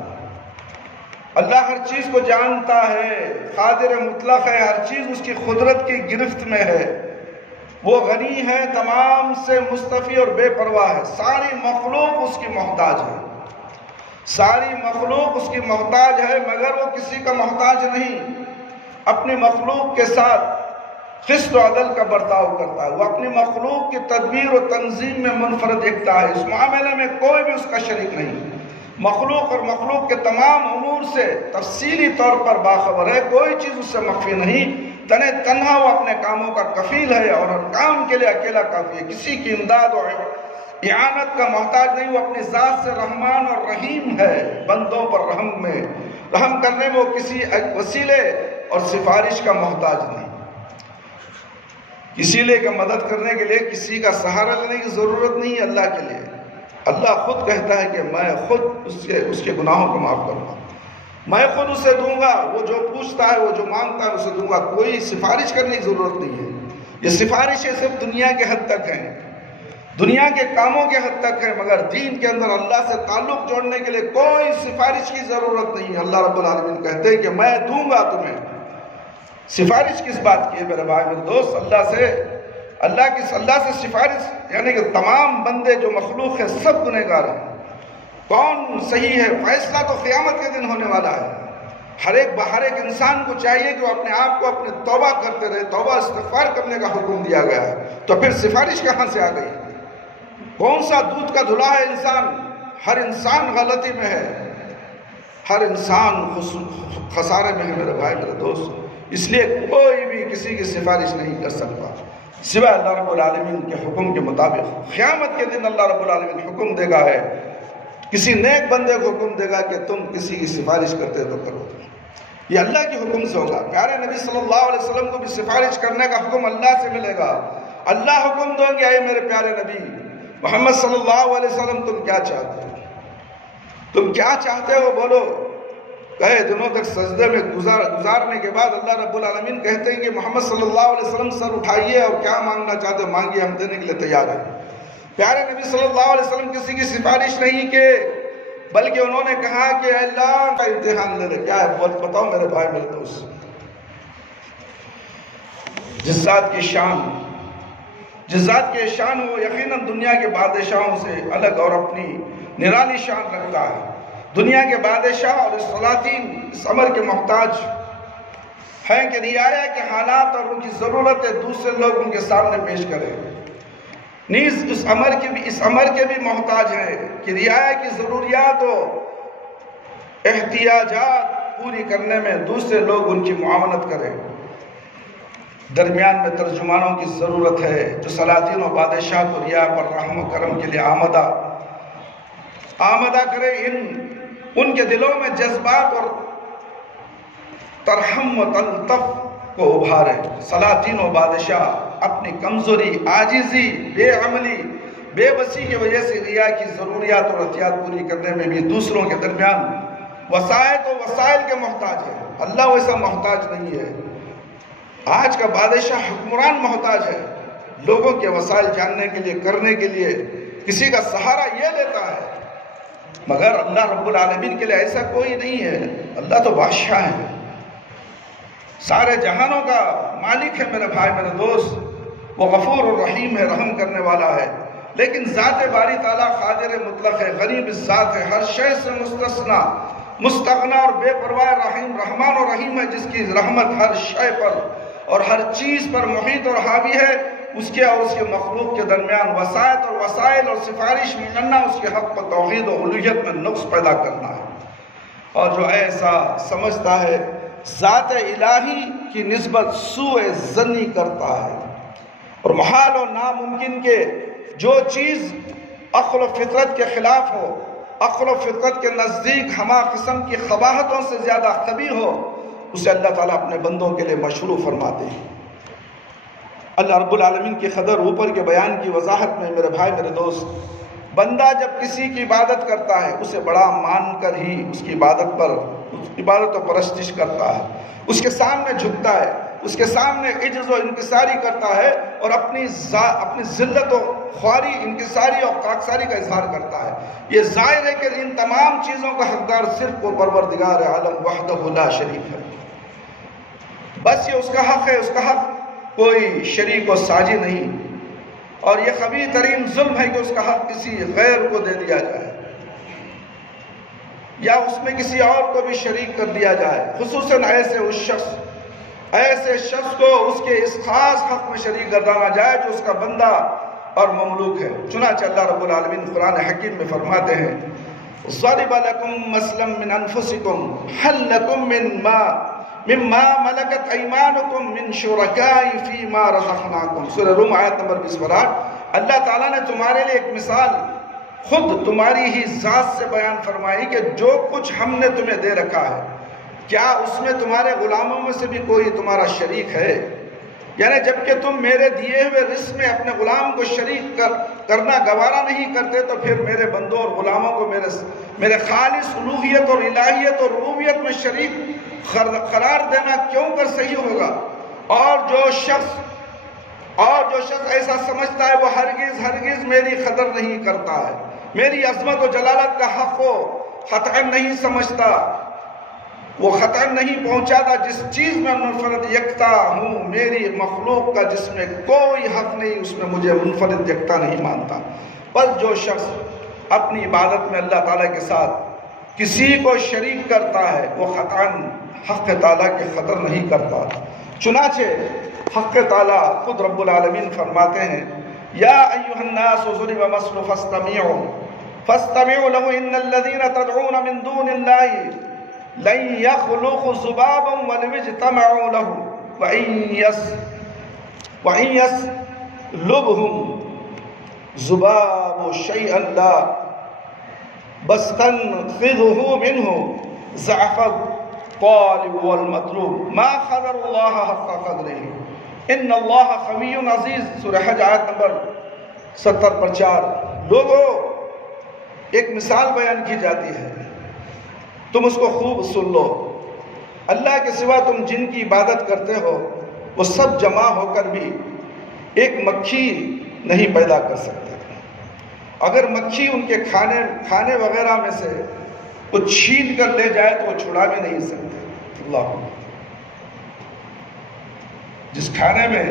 اللہ ہر چیز کو جانتا ہے، قادر مطلق ہے، ہر چیز اس کی قدرت کی گرفت میں ہے، وہ غنی ہے، تمام سے مستغنی اور بے پرواہ ہے۔ ساری مخلوق اس کی محتاج ہے، ساری مخلوق اس کی محتاج ہے، مگر وہ کسی کا محتاج نہیں۔ اپنی مخلوق کے ساتھ قسط و عدل کا برتاؤ کرتا ہے، وہ اپنی مخلوق کی تدبیر و تنظیم میں منفرد یکتا ہے، اس معاملے میں کوئی بھی اس کا شریک نہیں۔ مخلوق اور مخلوق کے تمام امور سے تفصیلی طور پر باخبر ہے، کوئی چیز اس سے مخفی نہیں۔ تنہا وہ اپنے کاموں کا کفیل ہے اور ہر کام کے لیے اکیلا کافی ہے، کسی کی امداد اور اعانت کا محتاج نہیں۔ وہ اپنی ذات سے رحمان اور رحیم ہے، بندوں پر رحم کرنے میں وہ کسی وسیلے اور سفارش کا محتاج نہیں، کسی لئے کا مدد کرنے کے لیے کسی کا سہارا لینے کی ضرورت نہیں ہے اللہ کے لیے۔ اللہ خود کہتا ہے کہ میں خود اس کے گناہوں کو معاف کروں گا، میں خود اسے دوں گا، وہ جو پوچھتا ہے وہ جو مانگتا ہے اسے دوں گا، کوئی سفارش کرنے کی ضرورت نہیں ہے۔ یہ سفارشیں صرف دنیا کے حد تک ہیں، دنیا کے کاموں کے حد تک ہیں، مگر دین کے اندر اللہ سے تعلق جوڑنے کے لیے کوئی سفارش کی ضرورت نہیں ہے۔ اللہ رب العالمین کہتے ہیں کہ میں دوں گا تمہیں۔ سفارش کس بات کی ہے میرے بھائی میرے دوست؟ اللہ سے سفارش، یعنی کہ تمام بندے جو مخلوق ہیں سب گنہگار ہیں، کون صحیح ہے؟ فیصلہ تو قیامت کے دن ہونے والا ہے۔ ہر ایک انسان کو چاہیے کہ وہ اپنے آپ کو اپنے توبہ کرتے رہے، توبہ استغفار کرنے کا حکم دیا گیا ہے، تو پھر سفارش کہاں سے آ گئی؟ کون سا دودھ کا دھلا ہے انسان؟ ہر انسان غلطی میں ہے، ہر انسان خسارے میں ہے میرے بھائی میرے دوست۔ اس لیے کوئی بھی کسی کی سفارش نہیں کر سکتا سوائے اللہ رب العالمین کے حکم کے مطابق۔ قیامت کے دن اللہ رب العالمین حکم دے گا ہے، کسی نیک بندے کو حکم دے گا کہ تم کسی کی سفارش کرتے تو کرو، یہ اللہ کے حکم سے ہوگا۔ پیارے نبی صلی اللہ علیہ وسلم کو بھی سفارش کرنے کا حکم اللہ سے ملے گا۔ اللہ حکم دیں گے اے میرے پیارے نبی محمد صلی اللہ علیہ وسلم تم کیا چاہتے ہو؟ تم کیا چاہتے ہو بولو۔ کئی دنوں تک سجدے میں گزارنے کے بعد اللہ رب العالمین کہتے ہیں کہ محمد صلی اللہ علیہ وسلم سر اٹھائیے اور کیا مانگنا چاہتے ہو مانگیے، ہم دینے کے لیے تیار ہیں۔ پیارے نبی صلی اللہ علیہ وسلم کسی کی سفارش نہیں کہ بلکہ انہوں نے کہا کہ اے اللہ کا امتحان لے لے۔ کیا ہے بتاؤ میرے بھائی میرے دوست؟ جس ذات کی شان ہو یقیناً دنیا کے بادشاہوں سے الگ اور اپنی نرالی شان رکھتا ہے۔ دنیا کے بادشاہ اور سلاطین اس امر کے محتاج ہیں کہ رعایا کے حالات اور ان کی ضرورتیں دوسرے لوگ ان کے سامنے پیش کریں، نیز اس امر کے بھی محتاج ہیں کہ رعایا کی ضروریات و احتیاجات پوری کرنے میں دوسرے لوگ ان کی معاونت کریں۔ درمیان میں ترجمانوں کی ضرورت ہے جو سلاطین و بادشاہ کو رعایا پر رحم و کرم کے لیے آمدہ کرے، ان کے دلوں میں جذبات اور ترحم و تلطف کو ابھارے۔ سلاطین و بادشاہ اپنی کمزوری، عاجزی، بے عملی، بے بسی کی وجہ سے رعایا کی ضروریات اور احتیاج پوری کرنے میں بھی دوسروں کے درمیان وسائل کے محتاج ہے۔ اللہ ویسا محتاج نہیں ہے۔ آج کا بادشاہ حکمران محتاج ہے، لوگوں کے وسائل جاننے کے لیے، کرنے کے لیے کسی کا سہارا یہ لیتا ہے مگر اللہ رب العالمین کے لیے ایسا کوئی نہیں ہے. اللہ تو بادشاہ ہے، سارے جہانوں کا مالک ہے میرے بھائی میرے دوست. وہ غفور الرحیم ہے، رحم کرنے والا ہے. لیکن ذات باری تعالیٰ قادر مطلق ہے، غنی الذات ہے، ہر شے سے مستثنا، مستغنا اور بے پرواہ رحیم، رحمان و رحیم ہے، جس کی رحمت ہر شے پر اور ہر چیز پر محیط اور حاوی ہے. اس کے اور اس کے مخلوق کے درمیان وسائط اور وسائل اور سفارش کرنا اس کے حق پر توحید و الوہیت میں نقص پیدا کرنا ہے. اور جو ایسا سمجھتا ہے ذات الہی کی نسبت سوء ظنی کرتا ہے. اور محال و ناممکن کے جو چیز عقل و فطرت کے خلاف ہو، عقل و فطرت کے نزدیک ہما قسم کی قباحتوں سے زیادہ قبیح ہو، اسے اللہ تعالیٰ اپنے بندوں کے لیے مشروع فرماتے ہیں. اللہ رب العالمین کی قدر اوپر کے بیان کی وضاحت میں میرے بھائی میرے دوست، بندہ جب کسی کی عبادت کرتا ہے اسے بڑا مان کر ہی اس کی عبادت و پرستش کرتا ہے، اس کے سامنے جھکتا ہے، اس کے سامنے عجز و انکساری کرتا ہے اور اپنی ذلت و خواری، انکساری اور خاکساری کا اظہار کرتا ہے. یہ ظاہر ہے کہ ان تمام چیزوں کا حقدار صرف وہ پروردگار عالم وحدہ لا شریک ہے. بس یہ اس کا حق ہے، اس کا حق کوئی شریک و ساجی نہیں. اور یہ خبیث ترین ظلم ہے کہ اس کا حق کسی غیر کو دے دیا جائے یا اس میں کسی اور کو بھی شریک کر دیا جائے، خصوصاً ایسے شخص کو اس کے اس خاص حق میں شریک گردانا جائے جو اس کا بندہ اور مملوک ہے. چنانچہ اللہ رب العالمین قرآن حکیم میں فرماتے ہیں ضرب لکم مثلا من انفسکم هل لکم مما ملکت ایمانکم من شرکاء فیما رزقناکم. سورہ روم آیت نمبر 28. اللہ تعالیٰ نے تمہارے لیے ایک مثال خود تمہاری ہی ذات سے بیان فرمائی کہ جو کچھ ہم نے تمہیں دے رکھا ہے، کیا اس میں تمہارے غلاموں میں سے بھی کوئی تمہارا شریک ہے؟ یعنی جبکہ تم میرے دیے ہوئے رزق میں اپنے غلام کو شریک کرنا گوارا نہیں کرتے، تو پھر میرے بندوں اور غلاموں کو میرے خالص الوہیت اور الہیت اور ربوبیت میں شریک قرار دینا کیوں کر صحیح ہوگا؟ اور جو شخص ایسا سمجھتا ہے وہ ہرگز میری قدر نہیں کرتا ہے، میری عظمت و جلالت کا حق کو خطأ نہیں سمجھتا، وہ خطأ نہیں پہنچاتا. جس چیز میں منفرد یکتا ہوں، میری مخلوق کا جس میں کوئی حق نہیں، اس میں مجھے منفرد یکتا نہیں مانتا. بس جو شخص اپنی عبادت میں اللہ تعالیٰ کے ساتھ کسی کو شریک کرتا ہے وہ خطأ حق تعالیٰ کی قدر نہیں کرتا. چنانچہ حق تعالیٰ خود رب العالمین فرماتے ہیں یا ایھا الناس ضرب مثل فاستمعوا له ان الذين تدعون من دون الله لن يخلقوا ذبابا ولو اجتمعوا له وإن يسلبهم ذباب شيئا لا يستنقذه منه ضعف الطالب والمطلوب ما قدر الله حق قدره ان اللہ قوی عزیز. سورہ حج آیت نمبر 70 پر 4. لوگوں، ایک مثال بیان کی جاتی ہے، تم اس کو خوب سن لو. اللہ کے سوا تم جن کی عبادت کرتے ہو وہ سب جمع ہو کر بھی ایک مکھی نہیں پیدا کر سکتے. اگر مکھی ان کے کھانے وغیرہ میں سے کچھ چھین کر لے جائے تو وہ چھڑا بھی نہیں سکتے. اللہ، جس کھانے میں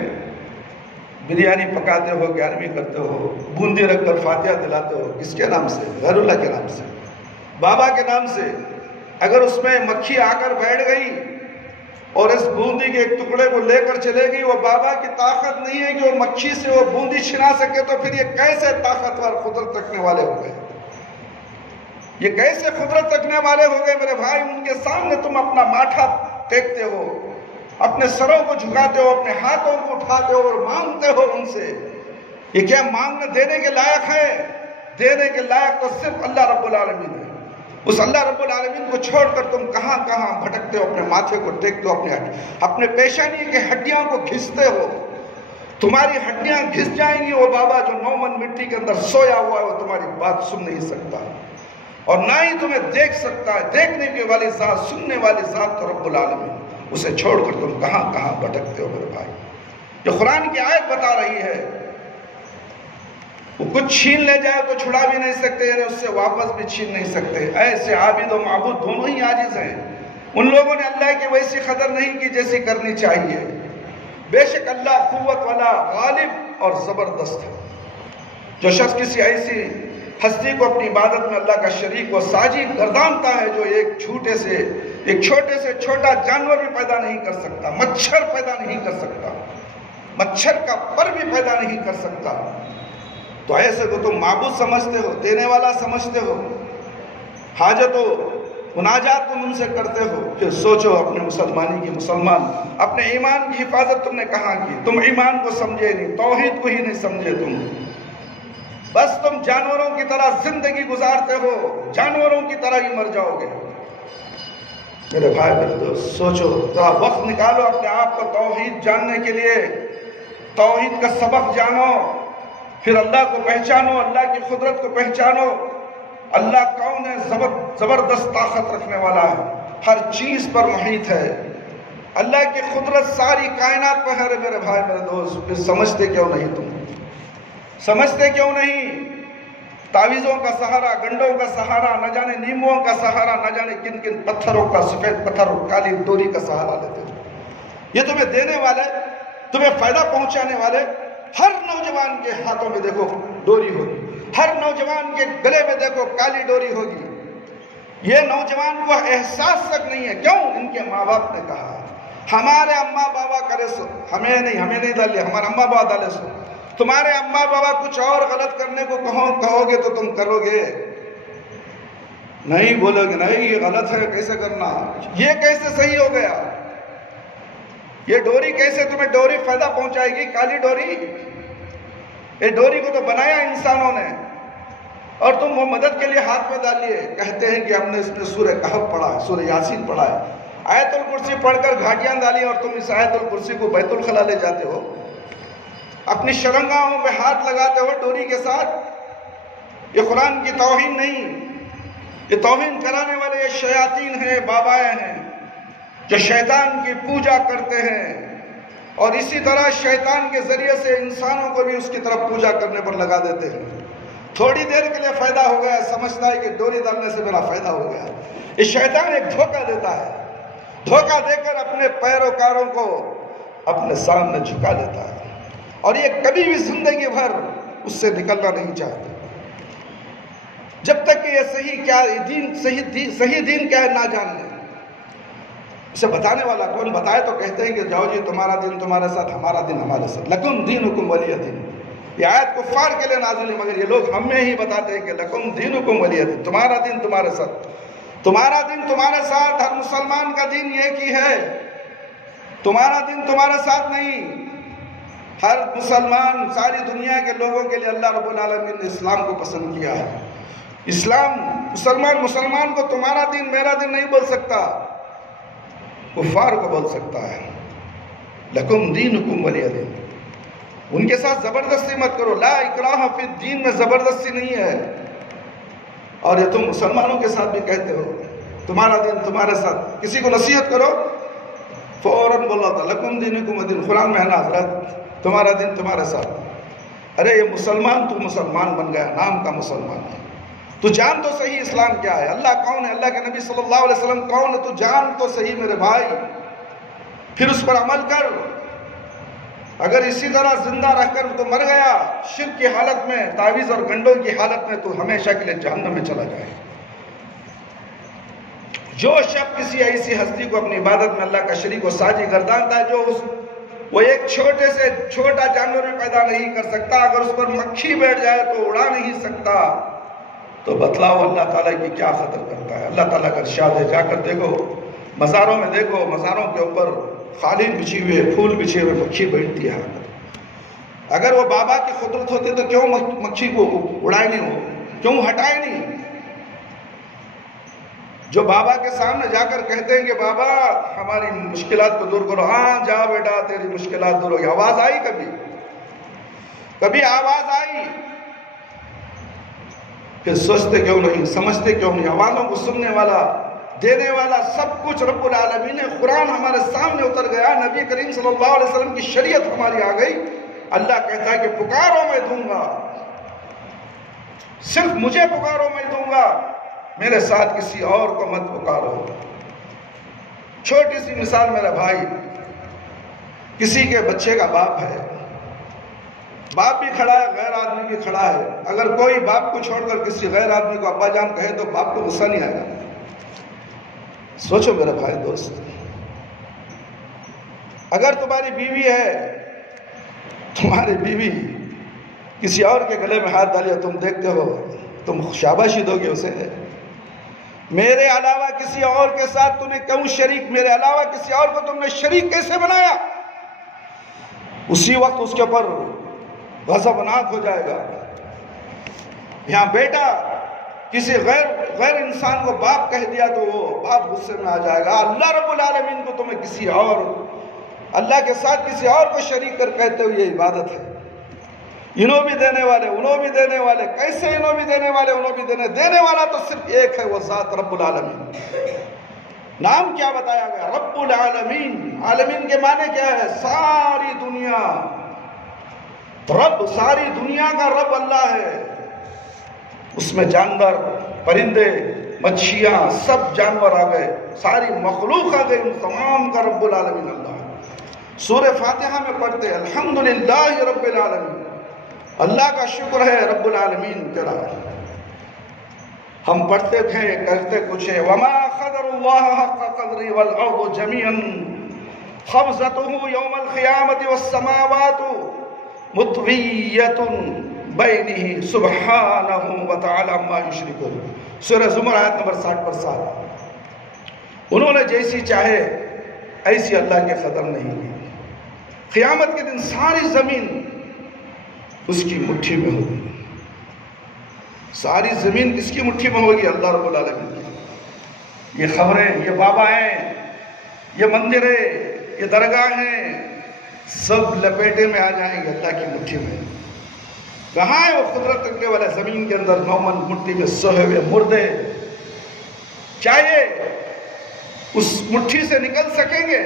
بریانی پکاتے ہو، گیارہویں کرتے ہو، بوندی رکھ کر فاتحہ دلاتے ہو، کس کے نام سے؟ غیر اللہ کے نام سے، بابا کے نام سے. اگر اس میں مکھی آ کر بیٹھ گئی اور اس بوندی کے ایک ٹکڑے کو لے کر چلے گئی، وہ بابا کی طاقت نہیں ہے کہ وہ مکھی سے وہ بوندی چھنا سکے، تو پھر یہ کیسے طاقتور قدرت رکھنے والے ہو گئے؟ یہ کیسے قدرت رکھنے والے ہو گئے میرے بھائی؟ ان کے سامنے تم اپنا ماتھا ٹیکتے ہو، اپنے سروں کو جھکاتے ہو، اپنے ہاتھوں کو اٹھاتے ہو اور مانگتے ہو ان سے. یہ کیا مانگنا دینے کے لائق ہے؟ دینے کے لائق تو صرف اللہ رب العالمین ہے. اس اللہ رب العالمین کو چھوڑ کر تم کہاں کہاں بھٹکتے ہو، اپنے ماتھے کو ٹیکتے ہو، اپنے پیشانی کے ہڈیاں کو گھستے ہو. تمہاری ہڈیاں گھس جائیں گی، وہ بابا جو 9 من مٹی کے اندر سویا ہوا ہے وہ تمہاری بات سن نہیں سکتا اور نہ ہی تمہیں دیکھ سکتا ہے. دیکھنے کی والی ذات، سننے والی ذات تو رب العالمین. اسے چھوڑ کر تم کہاں کہاں بھٹکتے ہو میرے بھائی؟ یہ قرآن کی آیت بتا رہی ہے وہ کچھ چھین لے جائے تو چھڑا بھی نہیں سکتے، یعنی اس سے واپس بھی چھین نہیں سکتے۔ ایسے عابد و معبود دونوں ہی عاجز ہیں۔ ان لوگوں نے اللہ کی ویسی قدر نہیں کی جیسی کرنی چاہیے۔ بے شک اللہ قوت والا، غالب اور زبردست ہے۔ جو شخص کسی ایسی ہستی کو اپنی عبادت میں اللہ کا شریک و ساجد گردانتا ہے جو ایک چھوٹے سے چھوٹا جانور بھی پیدا نہیں کر سکتا، مچھر پیدا نہیں کر سکتا، مچھر کا پر بھی پیدا نہیں کر سکتا، تو ایسے کو تم معبود سمجھتے ہو، دینے والا سمجھتے ہو، حاجت و مناجات تم ان سے کرتے ہو۔ کہ سوچو اپنے مسلمانی کی، مسلمان اپنے ایمان کی حفاظت تم نے کہاں کی؟ تم ایمان کو سمجھے نہیں، توحید کو ہی نہیں سمجھے تم، بس تم جانوروں کی طرح زندگی گزارتے ہو، جانوروں کی طرح ہی مر جاؤ گے۔ میرے بھائی میرے دوست، سوچو، ذرا وقت نکالو اپنے آپ کو توحید جاننے کے لیے، توحید کا سبق جانو، پھر اللہ کو پہچانو، اللہ کی قدرت کو پہچانو۔ اللہ کون ہے؟ زبردست طاقت رکھنے والا ہے، ہر چیز پر محیط ہے۔ اللہ کی قدرت ساری کائنات پر ہے۔ میرے بھائی میرے دوست، پھر سمجھتے کیوں نہیں تم؟ سمجھتے کیوں نہیں؟ تعویذوں کا سہارا، گنڈوں کا سہارا، نہ جانے نیمبوؤں کا سہارا، نہ جانے کن کن پتھروں کا، سفید پتھر اور کالی ڈوری کا سہارا لیتے ہو۔ یہ تمہیں دینے والے، تمہیں فائدہ پہنچانے والے، ہر نوجوان کے ہاتھوں میں دیکھو ڈوری ہوگی، ہر نوجوان کے گلے میں دیکھو کالی ڈوری ہوگی۔ یہ نوجوان کو احساس تک نہیں ہے، کیوں؟ ان کے ماں باپ نے کہا ہے، ہمارے اماں بابا کرے سو، ہمیں نہیں ڈالے، ہمارے اماں بابا ڈالے سو۔ تمہارے اماں بابا کچھ اور غلط کرنے کو کہو گے تو تم کرو گے؟ نہیں بولو گے، نہیں یہ غلط ہے، کیسے کرنا، یہ کیسے صحیح ہو گیا، یہ ڈوری کیسے تمہیں ڈوری فائدہ پہنچائے گی؟ کالی ڈوری، یہ ڈوری کو تو بنایا انسانوں نے، اور تم وہ مدد کے لیے ہاتھ میں ڈالیے۔ کہتے ہیں کہ ہم نے اس میں سورہ کہف پڑھا ہے، سورہ یاسین پڑھا ہے، آیت الکرسی پڑھ کر گھاٹیاں ڈالی، اور تم اس آیت الکرسی کو بیت الخلا لے جاتے ہو، اپنی شرنگاہوں پہ ہاتھ لگاتے ہو ڈوری کے ساتھ۔ یہ قرآن کی توہین نہیں، یہ توہین کرانے والے یہ شیاطین ہیں، بابائے ہیں، جو شیطان کی پوجا کرتے ہیں، اور اسی طرح شیطان کے ذریعے سے انسانوں کو بھی اس کی طرف پوجا کرنے پر لگا دیتے ہیں۔ تھوڑی دیر کے لیے فائدہ ہو گیا، سمجھتا ہے کہ ڈوری ڈالنے سے میرا فائدہ ہو گیا۔ یہ شیطان ایک دھوکہ دیتا ہے، دھوکہ دے کر اپنے پیروکاروں کو اپنے سامنے جھکا لیتا ہے، اور یہ کبھی بھی زندگی بھر اس سے نکلنا نہیں چاہتے، جب تک کہ یہ صحیح دین کیا ہے نہ جان لیں۔ اسے بتانے والا کون؟ بتائے تو کہتے ہیں کہ جاؤ جی تمہارا دین تمہارے ساتھ، ہمارا دین ہمارے ساتھ، لکم دینکم ولی دین۔ یہ آیت کفار کے لیے نازل ہے، مگر یہ لوگ ہمیں ہی بتاتے ہیں کہ لکم دینکم ولی دین، تمہارا دین تمہارے ساتھ، تمہارا دین تمہارے ساتھ۔ ہر مسلمان کا دین ایک ہی ہے، تمہارا دین تمہارے ساتھ نہیں۔ ہر مسلمان، ساری دنیا کے لوگوں کے لیے اللہ رب العالمین نے اسلام کو پسند کیا ہے۔ اسلام، مسلمان کو تمہارا دین میرا دین نہیں بول سکتا، کفار کو بول سکتا ہے، لکم دینکم ولی دین۔ ان کے ساتھ زبردستی مت کرو، لا اکراہ فی الدین میں زبردستی نہیں ہے۔ اور یہ تم مسلمانوں کے ساتھ بھی کہتے ہو تمہارا دین تمہارے ساتھ، کسی کو نصیحت کرو فوراً بولا تھا لکم دینکم ولی دین، قرآن میں ہے نا حضرت، تمہارا دین تمہارے ساتھ۔ ارے یہ مسلمان، تو مسلمان بن گیا، نام کا مسلمان ہے، تو جان تو صحیح اسلام کیا ہے، اللہ کون ہے، اللہ کے نبی صلی اللہ علیہ وسلم کون ہے، تو جان تو صحیح میرے بھائی، پھر اس پر عمل کر۔ اگر اسی طرح زندہ رہ کر تو مر گیا شرک کی حالت میں، تعویذ اور گنڈوں کی حالت میں، تو ہمیشہ کے لیے جہنم میں چلا جائے۔ جو شخص کسی ایسی ہستی کو اپنی عبادت میں اللہ کا شریک و ساجی گردانتا ہے، جو وہ ایک چھوٹے سے چھوٹا جانور بھی پیدا نہیں کر سکتا، اگر اس پر مکھی بیٹھ جائے تو اڑا نہیں سکتا، تو بتلاؤ اللہ تعالیٰ کی کیا خطر کرتا ہے۔ اللہ تعالیٰ کا ارشاد ہے، جا کر دیکھو مزاروں میں، دیکھو مزاروں کے اوپر قالین بچھی ہوئے، پھول بچھے ہوئے، مکھی بیٹھتی ہے۔ اگر وہ بابا کی قدرت ہوتی تو کیوں مکھی کو اڑائے نہیں، ہو کیوں ہٹائے نہیں؟ جو بابا کے سامنے جا کر کہتے ہیں کہ بابا ہماری مشکلات کو دور کرو، ہاں جا بیٹا تیری مشکلات دور ہوگی، آواز آئی کبھی آواز آئی؟ پھر سوچتے کیوں نہیں، سمجھتے کیوں نہیں؟ آوازوں کو سننے والا، دینے والا سب کچھ رب العالمین ہے۔ قرآن ہمارے سامنے اتر گیا، نبی کریم صلی اللہ علیہ وسلم کی شریعت ہماری آ گئی۔ اللہ کہتا ہے کہ پکارو میں دوں گا، صرف مجھے پکارو میں دوں گا، میرے ساتھ کسی اور کو مت پکارو۔ چھوٹی سی مثال میرا بھائی، کسی کے بچے کا باپ ہے، باپ بھی کھڑا ہے، غیر آدمی بھی کھڑا ہے، اگر کوئی باپ کو چھوڑ کر کسی غیر آدمی کو ابا جان کہے تو باپ کو غصہ نہیں آئے گا؟ سوچو میرا بھائی دوست، اگر تمہاری بیوی ہے، تمہاری بیوی کسی اور کے گلے میں ہاتھ ڈالے، تم دیکھتے ہو، تم شاباشی دو گے اسے؟ میرے علاوہ کسی اور کے ساتھ تم نے کیوں شریک، میرے علاوہ کسی اور کو تم نے شریک کیسے بنایا؟ اسی وقت اس کے اوپر غضبناک ہو جائے گا۔ یہاں بیٹا کسی غیر انسان کو باپ کہہ دیا تو وہ باپ غصے میں آ جائے گا۔ اللہ رب العالمین کو تمہیں کسی اور، اللہ کے ساتھ کسی اور کو شریک کر کہتے ہو، یہ عبادت ہے۔ انہوں بھی دینے والے، انہوں بھی دینے والے، کیسے انہوں بھی دینے والے، انہوں بھی دینے والا تو صرف ایک ہے، وہ ذات رب العالمین۔ نام کیا بتایا گیا؟ رب العالمین۔ عالمین کے معنی کیا ہے؟ ساری دنیا۔ رب، ساری دنیا کا رب اللہ ہے، اس میں جانور، پرندے، مچھیاں، سب جانور آ گئے، ساری مخلوق آ گئی، ان تمام کا رب العالمین اللہ ہے۔ سورہ فاتحہ میں پڑھتے الحمدللہ رب العالمین، اللہ کا شکر ہے رب العالمین تیرا۔ ہم پڑھتے تھے، کہتے کچھ ہے، وما قدر اللہ حق قدر والارض جميعا قبضته یوم القیامت والسماوات مطویۃ بینہ سبحانہ وتعالی عما یشرکون۔ سورہ زمر آیت نمبر 60 پر 60۔ انہوں نے جیسی چاہے ایسی اللہ کے قدر نہیں کی۔ قیامت کے دن ساری زمین اس کی مٹھی میں ہوگی۔ ساری زمین کس کی مٹھی میں ہوگی؟ اللہ رب العالمین کی۔ یہ خبریں، یہ بابا ہیں، یہ مندریں، یہ درگاہیں، سب لپیٹے میں آ جائیں گے اللہ کی مٹھی میں۔ کہاں ہے وہ قدرت رکھنے والا؟ زمین کے اندر نومن مٹی میں سوئے ہوئے مردے، چاہیے اس مٹھی سے نکل سکیں گے؟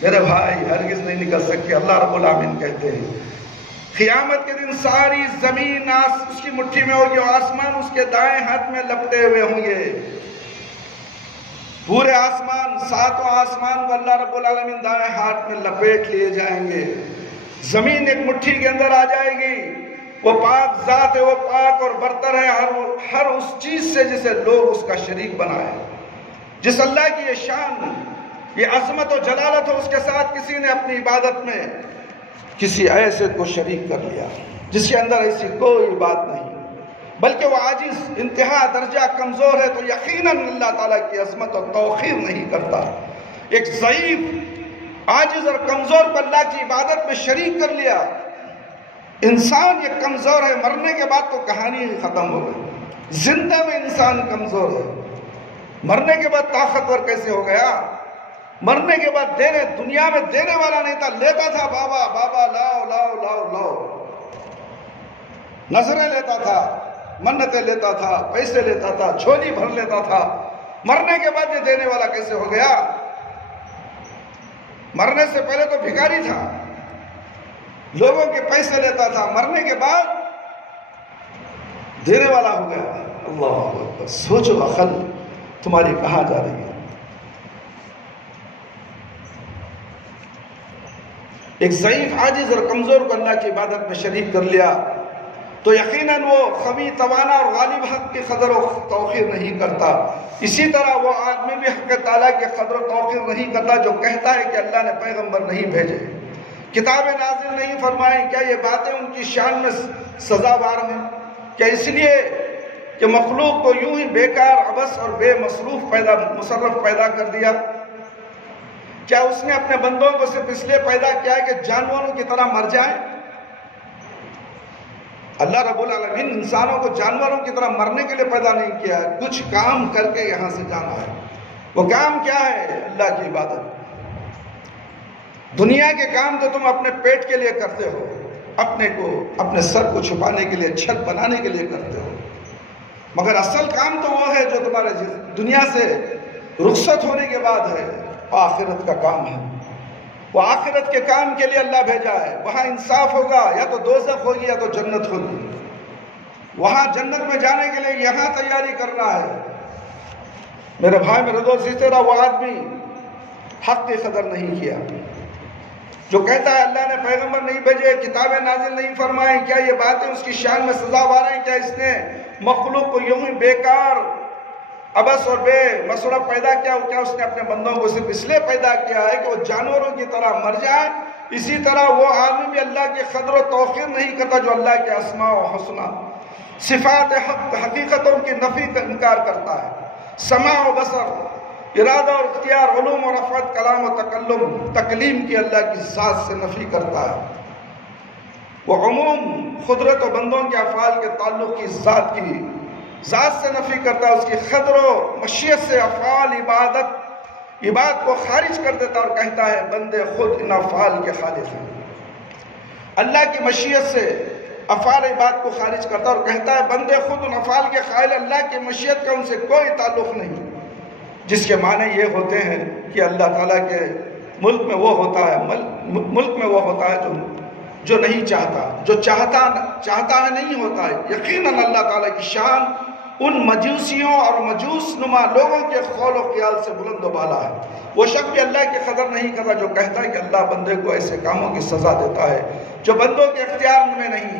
میرے بھائی ہرگز نہیں نکل سکے۔ اللہ رب العالمین کہتے ہیں قیامت کے دن ساری زمین اس کی مٹھی میں ہوگی، اور آسمان اس کے دائیں ہاتھ میں لپٹے ہوئے ہوں گے۔ پورے آسمان، ساتوں آسمان کو اللہ رب العالمین دائیں ہاتھ میں لپیٹ لیے جائیں گے۔ زمین ایک مٹھی کے اندر آ جائے گی۔ وہ پاک ذات ہے، وہ پاک اور برتر ہے ہر اس چیز سے جسے لوگ اس کا شریک بنائے۔ جس اللہ کی یہ شان، یہ عظمت و جلالت ہو، اس کے ساتھ کسی نے اپنی عبادت میں کسی ایسے کو شریک کر لیا جس کے اندر ایسی کوئی بات نہیں، بلکہ وہ عاجز، انتہا درجہ کمزور ہے، تو یقیناً اللہ تعالیٰ کی عظمت اور توقیر نہیں کرتا۔ ایک ضعیف، عاجز اور کمزور کو اللہ کی عبادت میں شریک کر لیا۔ انسان یہ کمزور ہے، مرنے کے بعد تو کہانی ہی ختم ہو گئی۔ زندہ میں انسان کمزور ہے، مرنے کے بعد طاقتور کیسے ہو گیا؟ مرنے کے بعد دنیا میں دینے والا نہیں تھا، لیتا تھا، بابا بابا لاؤ لاؤ لاؤ لاؤ، نظریں لیتا تھا، منتیں لیتا تھا، پیسے لیتا تھا، جھولی بھر لیتا تھا۔ مرنے کے بعد یہ دینے والا کیسے ہو گیا؟ مرنے سے پہلے تو بھکاری تھا، لوگوں کے پیسے لیتا تھا، مرنے کے بعد دینے والا ہو گیا۔ اللہ اکبر! سوچو عقل تمہاری کہاں جا رہی ہے؟ ایک ضعیف، عاجز اور کمزور کو اللہ کی عبادت میں شریک کر لیا تو یقیناً وہ قوی، توانا اور غالب حق کی قدر و توقیر نہیں کرتا۔ اسی طرح وہ آدمی بھی حق تعالیٰ کی قدر و توقیر نہیں کرتا جو کہتا ہے کہ اللہ نے پیغمبر نہیں بھیجے، کتابیں نازل نہیں فرمائیں۔ کیا یہ باتیں ان کی شان میں سزاوار ہیں؟ کیا اس لیے کہ مخلوق کو یوں ہی بیکار، عبث اور بے مصروف مصرف پیدا کر دیا؟ کیا اس نے اپنے بندوں کو صرف اس لیے پیدا کیا ہے کہ جانوروں کی طرح مر جائیں؟ اللہ رب العالمین انسانوں کو جانوروں کی طرح مرنے کے لیے پیدا نہیں کیا ہے، کچھ کام کر کے یہاں سے جانا ہے۔ وہ کام کیا ہے؟ اللہ کی عبادت۔ دنیا کے کام تو تم اپنے پیٹ کے لیے کرتے ہو، اپنے سر کو چھپانے کے لیے، چھت بنانے کے لیے کرتے ہو، مگر اصل کام تو وہ ہے جو تمہارے دنیا سے رخصت ہونے کے بعد ہے، آخرت کا کام ہے۔ وہ آخرت کے کام کے لیے اللہ بھیجا ہے، وہاں انصاف ہوگا، یا تو دوزخ ہوگی یا تو جنت ہوگی۔ وہاں جنت میں جانے کے لیے یہاں تیاری کرنا ہے۔ میرے بھائی میرے دوست، اس طرح وہ آدمی حق کی قدر نہیں کیا جو کہتا ہے اللہ نے پیغمبر نہیں بھیجے، کتابیں نازل نہیں فرمائیں، کیا یہ باتیں اس کی شان میں سزاوار ہیں؟ کیا اس نے مخلوق کو یوں ہی بیکار عبث اور بے مصرف پیدا کیا؟ کیا اس نے اپنے بندوں کو صرف اس لیے پیدا کیا ہے کہ وہ جانوروں کی طرح مر جائیں؟ اسی طرح وہ آدمی بھی اللہ کی قدر و توقیر نہیں کرتا جو اللہ کے اسماء و حسنہ صفات حقیقتوں کی نفی کا انکار کرتا ہے۔ سماع و بصر، ارادہ اور اختیار، علوم اور افعال، کلام و تکلیم کی اللہ کی ذات سے نفی کرتا ہے۔ وہ عموم قدرت و بندوں کے افعال کے تعلق کی ذات سے نفی کرتا ہے، اس کی قدر و مشیت سے افعال عبادت کو خارج کر دیتا اور کہتا ہے بندے خود ان افعال کے خالق ہیں۔ اللہ کی مشیت سے افعال عبادت کو خارج کرتا اور کہتا ہے بندے خود ان افعال کے قائل، اللہ کی مشیت کا ان سے کوئی تعلق نہیں، جس کے معنی یہ ہوتے ہیں کہ اللہ تعالیٰ کے ملک میں وہ ہوتا ہے جو نہیں چاہتا، جو چاہتا ہے نہیں ہوتا ہے۔ یقیناً اللہ تعالیٰ کی شان ان مجوسیوں اور مجوس نما لوگوں کے قول و خیال سے بلند و بالا ہے۔ وہ شخص بھی اللہ کی قدر نہیں کرتا جو کہتا ہے کہ اللہ بندے کو ایسے کاموں کی سزا دیتا ہے جو بندوں کے اختیار میں نہیں،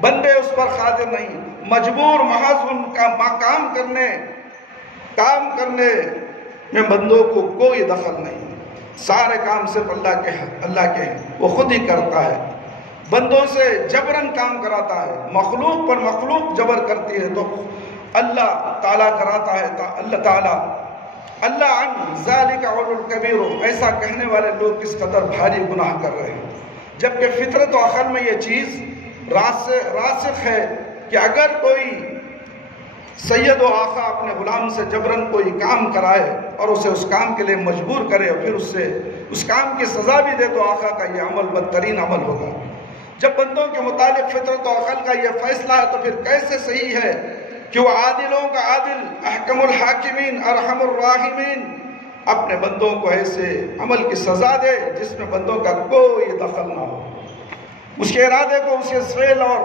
بندے اس پر قادر نہیں، مجبور، محض ان کا کام کرنے میں بندوں کو کوئی دخل نہیں، سارے کام صرف اللہ کے ہیں، وہ خود ہی کرتا ہے، بندوں سے جبراً کام کراتا ہے۔ مخلوق پر مخلوق جبر کرتی ہے تو اللہ تعالیٰ کراتا ہے۔ اللہ عن ذالک علو الکبیر، ایسا کہنے والے لوگ کس قدر بھاری گناہ کر رہے ہیں، جبکہ فطرت و عقل میں یہ چیز راسخ ہے کہ اگر کوئی سید و آقا اپنے غلام سے جبراً کوئی کام کرائے اور اسے اس کام کے لیے مجبور کرے اور پھر اسے اس کام کی سزا بھی دے تو آقا کا یہ عمل بدترین عمل ہوگا۔ جب بندوں کے متعلق فطرت و عقل کا یہ فیصلہ ہے تو پھر کیسے صحیح ہے کہ وہ عادلوں کا عادل، احکم الحاکمین، ارحم الراحمین اپنے بندوں کو ایسے عمل کی سزا دے جس میں بندوں کا کوئی دخل نہ ہو، اس کے ارادے کو اس کے فعل اور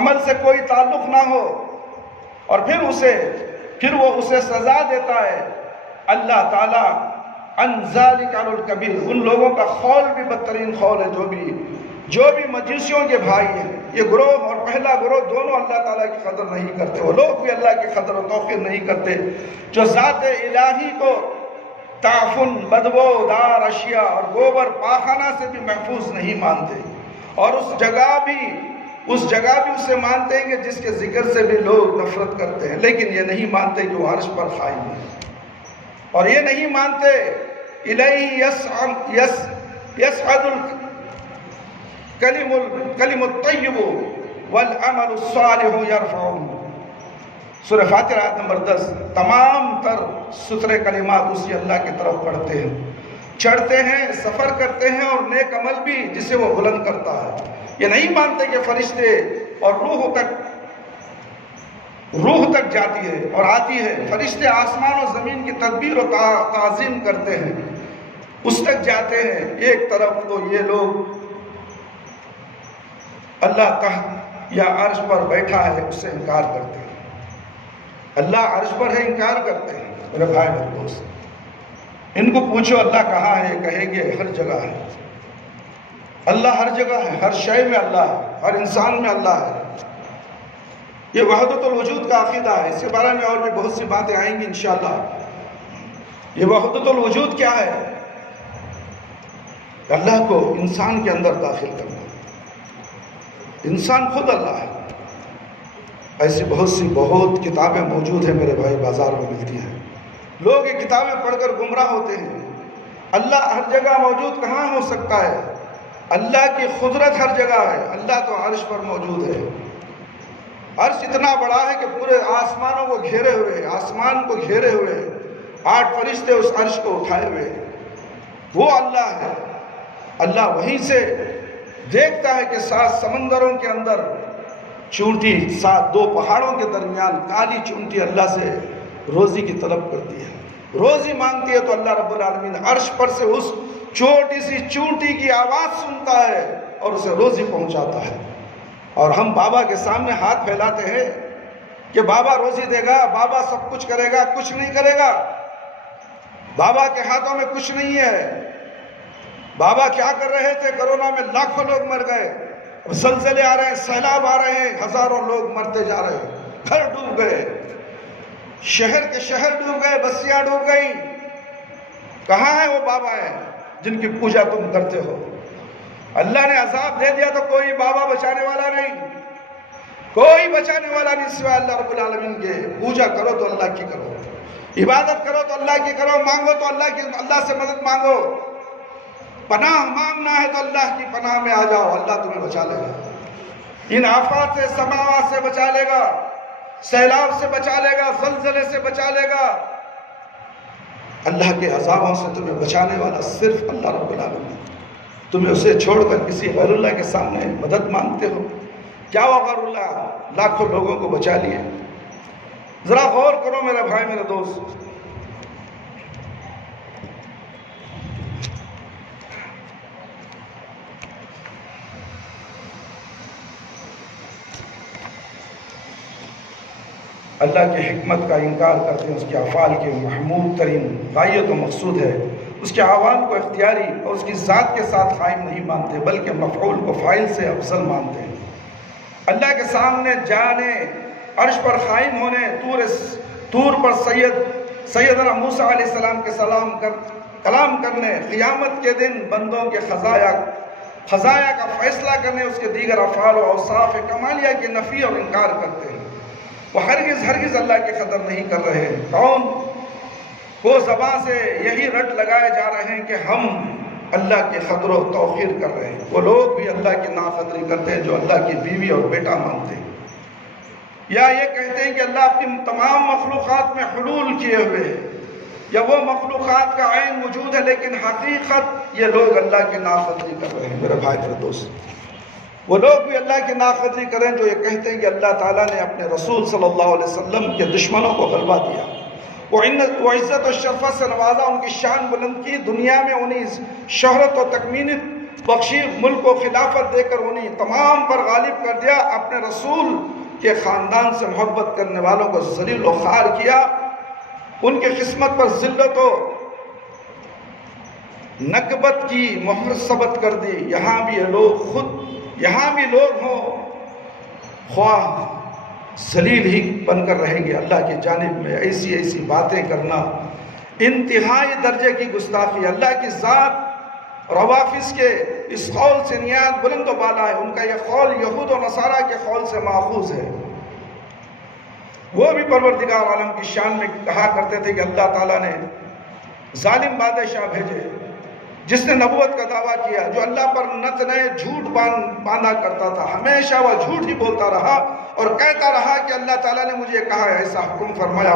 عمل سے کوئی تعلق نہ ہو، اور پھر وہ اسے سزا دیتا ہے۔ اللہ تعالیٰ عن ذالک علو الکبیر، ان لوگوں کا قول بھی بدترین قول ہے جو بھی مجوسیوں کے بھائی ہیں۔ یہ گروہ اور پہلا گروہ دونوں اللہ تعالیٰ کی قدر نہیں کرتے، وہ لوگ بھی اللہ کی قدر و توقیر نہیں کرتے جو ذات الہی کو تعفن، بدبو دار اشیاء اور گوبر پاخانہ سے بھی محفوظ نہیں مانتے، اور اس جگہ بھی اسے مانتے ہیں کہ جس کے ذکر سے بھی لوگ نفرت کرتے ہیں، لیکن یہ نہیں مانتے کہ وہ عرش پر قائم ہے، اور یہ نہیں مانتے الیہ یصعد الکلم الطیب والعمل الصالح یرفعہ۔ سورہ فاتحہ آیت نمبر 10۔ تمام تر ستھرے کلمات اسی اللہ کی طرف پڑھتے ہیں، چڑھتے ہیں، سفر کرتے ہیں، اور نیک عمل بھی جسے وہ بلند کرتا ہے۔ یہ نہیں مانتے کہ فرشتے اور روح تک جاتی ہے اور آتی ہے، فرشتے آسمان و زمین کی تدبیر و تعظیم کرتے ہیں، اس تک جاتے ہیں۔ ایک طرف تو یہ لوگ اللہ تحت یا عرش پر بیٹھا ہے اس سے انکار کرتے ہیں، اللہ عرش پر ہے انکار کرتے ہیں۔ میرے بھائی میرے دوست، ان کو پوچھو اللہ کہاں ہے، کہیں گے ہر جگہ ہے۔ اللہ ہر جگہ ہے، ہر شے میں اللہ ہے، ہر انسان میں اللہ ہے۔ یہ وحدت الوجود کا عقیدہ ہے، اس کے بارے میں اور بھی بہت سی باتیں آئیں گی انشاءاللہ۔ یہ وحدت الوجود کیا ہے؟ اللہ کو انسان کے اندر داخل کرنا، انسان خود اللہ ہے۔ ایسی بہت کتابیں موجود ہیں میرے بھائی، بازار میں ملتی ہیں، لوگ یہ کتابیں پڑھ کر گمراہ ہوتے ہیں۔ اللہ ہر جگہ موجود کہاں ہو سکتا ہے؟ اللہ کی قدرت ہر جگہ ہے، اللہ تو عرش پر موجود ہے۔ عرش اتنا بڑا ہے کہ پورے آسمانوں کو گھیرے ہوئے، آسمان کو گھیرے ہوئے 8 فرشتے اس عرش کو اٹھائے ہوئے، وہ اللہ ہے۔ اللہ وہیں سے دیکھتا ہے کہ 7 سمندروں کے اندر چونٹی، 2 پہاڑوں کے درمیان کالی چونٹی اللہ سے روزی کی طلب کرتی ہے، روزی مانگتی ہے، تو اللہ رب العالمین عرش پر سے اس چھوٹی سی چونٹی کی آواز سنتا ہے اور اسے روزی پہنچاتا ہے۔ اور ہم بابا کے سامنے ہاتھ پھیلاتے ہیں کہ بابا روزی دے گا، بابا سب کچھ کرے گا، کچھ نہیں کرے گا۔ بابا کے ہاتھوں میں کچھ نہیں ہے۔ بابا کیا کر رہے تھے؟ کرونا میں لاکھوں لوگ مر گئے، زلزلے آ رہے ہیں، سیلاب آ رہے ہیں، ہزاروں لوگ مرتے جا رہے ہیں، گھر ڈوب گئے، شہر کے شہر ڈوب گئے، بستیاں ڈوب گئی۔ کہاں ہیں وہ بابا ہیں جن کی پوجا تم کرتے ہو؟ اللہ نے عذاب دے دیا تو کوئی بابا بچانے والا نہیں، کوئی بچانے والا نہیں سوائے اللہ رب العالمین کے۔ پوجا کرو تو اللہ کی کرو، عبادت کرو تو اللہ کی کرو، مانگو تو اللہ سے مدد مانگو، پناہ مانگنا ہے تو اللہ کی پناہ میں آ جاؤ، اللہ تمہیں بچا لے گا۔ ان آفات سے، سماوات سے بچا لے گا، سیلاب سے بچا لے گا، زلزلے سے بچا لے گا۔ اللہ کے عذابوں سے تمہیں بچانے والا صرف اللہ رب العالمین۔ تمہیں اسے چھوڑ کر کسی غیر اللہ کے سامنے مدد مانگتے ہو۔ کیا وہ غیر اللہ لاکھوں لوگوں کو بچا لیے؟ ذرا غور کرو میرے بھائی، میرے دوست۔ اللہ کی حکمت کا انکار کرتے ہیں، اس کے افعال کے محمود ترین غایت و مقصود ہے، اس کے اعمال کو اختیاری اور اس کی ذات کے ساتھ قائم نہیں مانتے، بلکہ مفعول کو فاعل سے افضل مانتے ہیں۔ اللہ کے سامنے جانے، عرش پر قائم ہونے، طور پر سیدنا موسیٰ علیہ السلام کے کلام کرنے، قیامت کے دن بندوں کے خزایا کا فیصلہ کرنے، اس کے دیگر افعال و اوصاف کمالیہ کی نفی اور انکار کرتے ہیں۔ وہ ہرگز اللہ کی قدر نہیں کر رہے ہیں۔ کون؟ وہ زبان سے یہی رٹ لگائے جا رہے ہیں کہ ہم اللہ کی قدر و توقیر کر رہے ہیں۔ وہ لوگ بھی اللہ کی ناقدری کرتے ہیں جو اللہ کی بیوی اور بیٹا مانتے ہیں، یا یہ کہتے ہیں کہ اللہ اپنی تمام مخلوقات میں حلول کیے ہوئے ہیں، یا وہ مخلوقات کا عین وجود ہے، لیکن حقیقت یہ لوگ اللہ کی ناقدری کر رہے ہیں۔ میرے بھائی، میرے دوست، وہ لوگ بھی اللہ کی ناقدری کریں جو یہ کہتے ہیں کہ اللہ تعالیٰ نے اپنے رسول صلی اللہ علیہ وسلم کے دشمنوں کو غلبہ دیا، وہ عزت و شرفت سے نوازا، ان کی شان بلند کی، دنیا میں انہیں شہرت و تکمینت بخشی، ملک و خلافت دے کر انہیں تمام پر غالب کر دیا، اپنے رسول کے خاندان سے محبت کرنے والوں کو ذلیل و خوار کیا، ان کی قسمت پر ذلت و نکبت کی مہر ثبت کر دی۔ یہاں بھی لوگ ہوں، خواہ ذلیل ہی بن کر رہیں گے۔ اللہ کی جانب میں ایسی باتیں کرنا انتہائی درجے کی گستاخی۔ اللہ کی ذات روافظ کے اس قول سے نہایت بلند و بالا ہے، ان کا یہ قول یہود و نصارہ کے قول سے ماخوذ ہے۔ وہ بھی پروردگار عالم کی شان میں کہا کرتے تھے کہ اللہ تعالیٰ نے ظالم بادشاہ بھیجے جس نے نبوت کا دعویٰ کیا، جو اللہ پر نت نئے جھوٹ باندھا کرتا تھا، ہمیشہ وہ جھوٹ ہی بولتا رہا اور کہتا رہا کہ اللہ تعالیٰ نے مجھے کہا ہے، ایسا حکم فرمایا،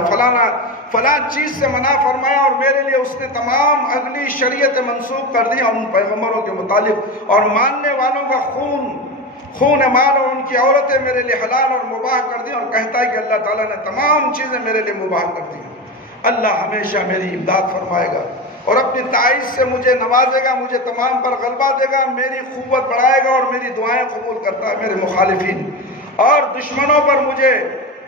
فلاں چیز سے منع فرمایا، اور میرے لیے اس نے تمام اگلی شریعت منسوخ کر دیا ان پیغمبروں کے متعلق، اور ماننے والوں کا خون مال اور ان کی عورتیں میرے لیے حلال اور مباح کر دی، اور کہتا ہے کہ اللہ تعالیٰ نے تمام چیزیں میرے لیے مباح کر دی۔ اللہ ہمیشہ میری امداد فرمائے گا اور اپنی تائید سے مجھے نوازے گا، مجھے تمام پر غلبہ دے گا، میری قوت بڑھائے گا اور میری دعائیں قبول کرتا ہے میرے مخالفین، اور دشمنوں پر مجھے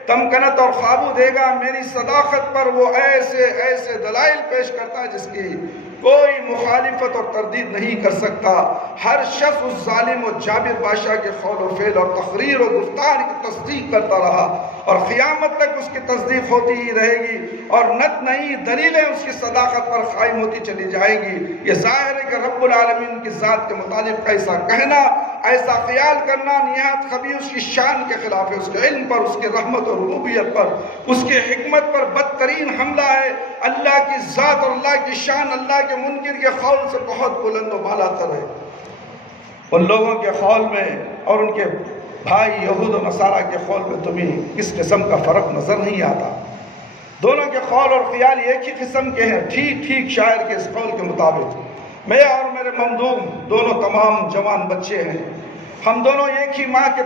تمکنت اور قابو دے گا۔ میری صداقت پر وہ ایسے دلائل پیش کرتا ہے جس کی کوئی مخالفت اور تردید نہیں کر سکتا۔ ہر شخص اس ظالم و جابر بادشاہ کے قول و فعل اور تقریر و گفتار کی تصدیق کرتا رہا، اور قیامت تک اس کی تصدیق ہوتی ہی رہے گی، اور نت نئی دلیلیں اس کی صداقت پر قائم ہوتی چلی جائیں گی۔ یہ ظاہر ہے کہ رب العالمین کی ذات کے متعلق ایسا کہنا، ایسا خیال کرنا نہایت خبیث، اس کی شان کے خلاف ہے، اس کے علم پر، اس کی رحمت اور ربوبیت پر، اس کی حکمت پر بدترین حملہ ہے۔ اللہ کی ذات اور اللہ کی شان اللہ کے منکر کے قول سے بہت بلند و بالا تر ہے۔ ان لوگوں کے قول میں اور ان کے بھائی یہود و نصارہ کے قول میں تمہیں کس قسم کا فرق نظر نہیں آتا؟ دونوں کے قول اور خیال ایک ہی قسم کے ہیں، ٹھیک شاعر کے اس قول کے مطابق۔ میں اور میرے ممدوح دونوں تمام جوان بچے ہیں، ہم دونوں ایک ہی ماں کے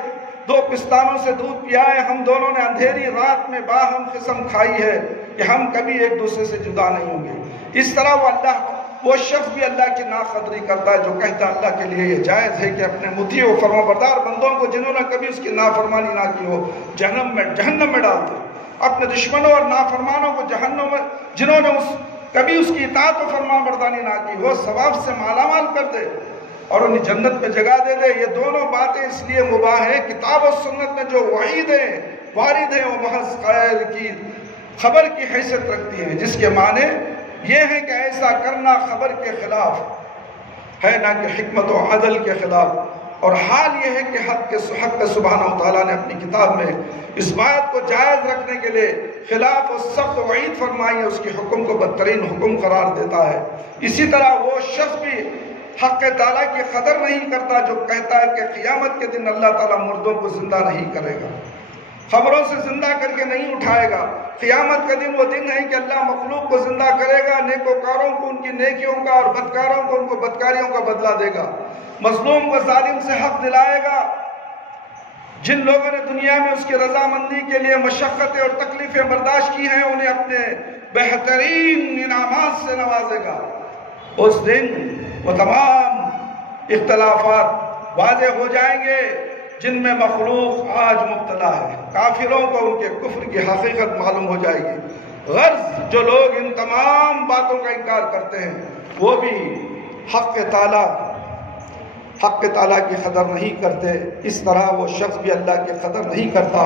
دو پستانوں سے دودھ پیا ہے، ہم دونوں نے اندھیری رات میں باہم قسم کھائی ہے کہ ہم کبھی ایک دوسرے سے جدا نہیں ہوں گے۔ اس طرح وہ اللہ وہ شخص بھی اللہ کی ناقدری کرتا ہے جو کہتا ہے اللہ کے لیے یہ جائز ہے کہ اپنے مطیع و فرمانبردار بندوں کو جنہوں نے کبھی اس کی نافرمانی نہ کی ہو جہنم میں ڈال دے، اپنے دشمنوں اور نافرمانوں کو جہنم میں، جنہوں نے کبھی اس کی اطاعت و فرمانبرداری نہ کی وہ ثواب سے مالا مال کر دے اور انہیں جنت میں جگہ دے دے۔ یہ دونوں باتیں اس لیے مباح ہیں، کتاب و سنت میں جو وعیدیں وارد ہیں وہ محض خیر کی خبر کی حیثیت رکھتی ہیں، جس کے معنی یہ ہے کہ ایسا کرنا خبر کے خلاف ہے نہ کہ حکمت و عدل کے خلاف۔ اور حال یہ ہے کہ حق سبحانہ و تعالیٰ نے اپنی کتاب میں اس بات کو جائز رکھنے کے لیے خلاف و سخت وعید فرمائی ہے، اس کے حکم کو بدترین حکم قرار دیتا ہے۔ اسی طرح وہ شخص بھی حق تعالیٰ کی قدر نہیں کرتا جو کہتا ہے کہ قیامت کے دن اللہ تعالیٰ مردوں کو زندہ نہیں کرے گا، خبروں سے زندہ کر کے نہیں اٹھائے گا۔ قیامت کا دن وہ دن ہے کہ اللہ مخلوق کو زندہ کرے گا، نیکوکاروں کو ان کی نیکیوں کا اور بدکاروں کو ان کو بدکاریوں کا بدلہ دے گا، مظلوم کو ظالم سے حق دلائے گا۔ جن لوگوں نے دنیا میں اس کی رضامندی کے لیے مشقتیں اور تکلیفیں برداشت کی ہیں انہیں اپنے بہترین انعامات سے نوازے گا۔ اس دن وہ تمام اختلافات واضح ہو جائیں گے جن میں مخلوق آج مبتلا ہے، کافروں کو ان کے کفر کی حقیقت معلوم ہو جائے گی۔ غرض جو لوگ ان تمام باتوں کا انکار کرتے ہیں وہ بھی حق تعالیٰ کی قدر نہیں کرتے، اس طرح وہ شخص بھی اللہ کی قدر نہیں کرتا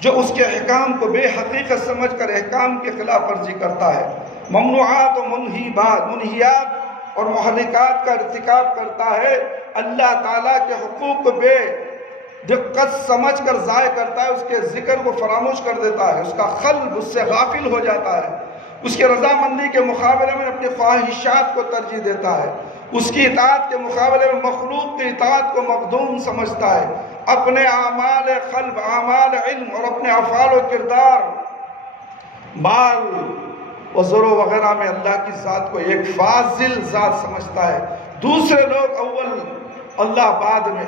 جو اس کے احکام کو بے حقیقت سمجھ کر احکام کی خلاف ورزی کرتا ہے، ممنوعات و منہیات اور محرکات کا ارتکاب کرتا ہے، اللہ تعالیٰ کے حقوق کو بے دقت سمجھ کر ضائع کرتا ہے، اس کے ذکر کو فراموش کر دیتا ہے، اس کا قلب اس سے غافل ہو جاتا ہے، اس کی رضامندی کے مقابلے میں اپنی خواہشات کو ترجیح دیتا ہے، اس کی اطاعت کے مقابلے میں مخلوق کی اطاعت کو مقدوم سمجھتا ہے، اپنے اعمال قلب، اعمال علم اور اپنے افعال و کردار، مال وزرو وغیرہ میں اللہ کی ذات کو ایک فاضل ذات سمجھتا ہے، دوسرے لوگ اول اللہ بعد میں،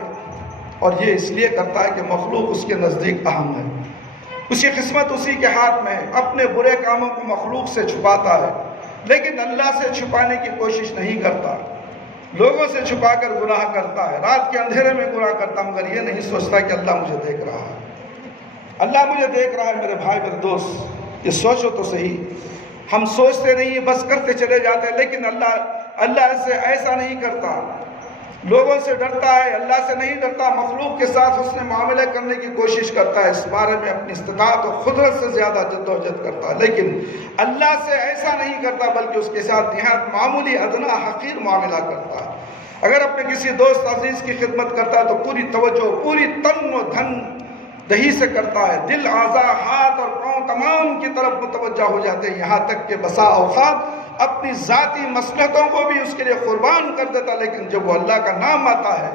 اور یہ اس لیے کرتا ہے کہ مخلوق اس کے نزدیک اہم ہے، اس کی قسمت اسی کے ہاتھ میں ہے، اپنے برے کاموں کو مخلوق سے چھپاتا ہے لیکن اللہ سے چھپانے کی کوشش نہیں کرتا، لوگوں سے چھپا کر گناہ کرتا ہے، رات کے اندھیرے میں گناہ کرتا مگر یہ نہیں سوچتا کہ اللہ مجھے دیکھ رہا ہے، اللہ مجھے دیکھ رہا ہے۔ میرے بھائی میرے دوست یہ سوچو تو صحیح، ہم سوچتے نہیں بس کرتے چلے جاتے ہیں، لیکن اللہ سے ایسا نہیں کرتا، لوگوں سے ڈرتا ہے، اللہ سے نہیں ڈرتا، مخلوق کے ساتھ حسن معاملے کرنے کی کوشش کرتا ہے، اس بارے میں اپنی استطاعت و قدرت سے زیادہ جدوجہد کرتا ہے، لیکن اللہ سے ایسا نہیں کرتا بلکہ اس کے ساتھ نہایت معمولی ادنا حقیر معاملہ کرتا ہے۔ اگر اپنے کسی دوست عزیز کی خدمت کرتا ہے تو پوری توجہ، پوری تن و دھن دہی سے کرتا ہے، دل، اعضاء، ہاتھ اور پاؤں تمام کی طرف متوجہ ہو جاتے ہیں، یہاں تک کہ بسا اوقات اپنی ذاتی مصلحتوں کو بھی اس کے لیے قربان کر دیتا، لیکن جب وہ اللہ کا نام آتا ہے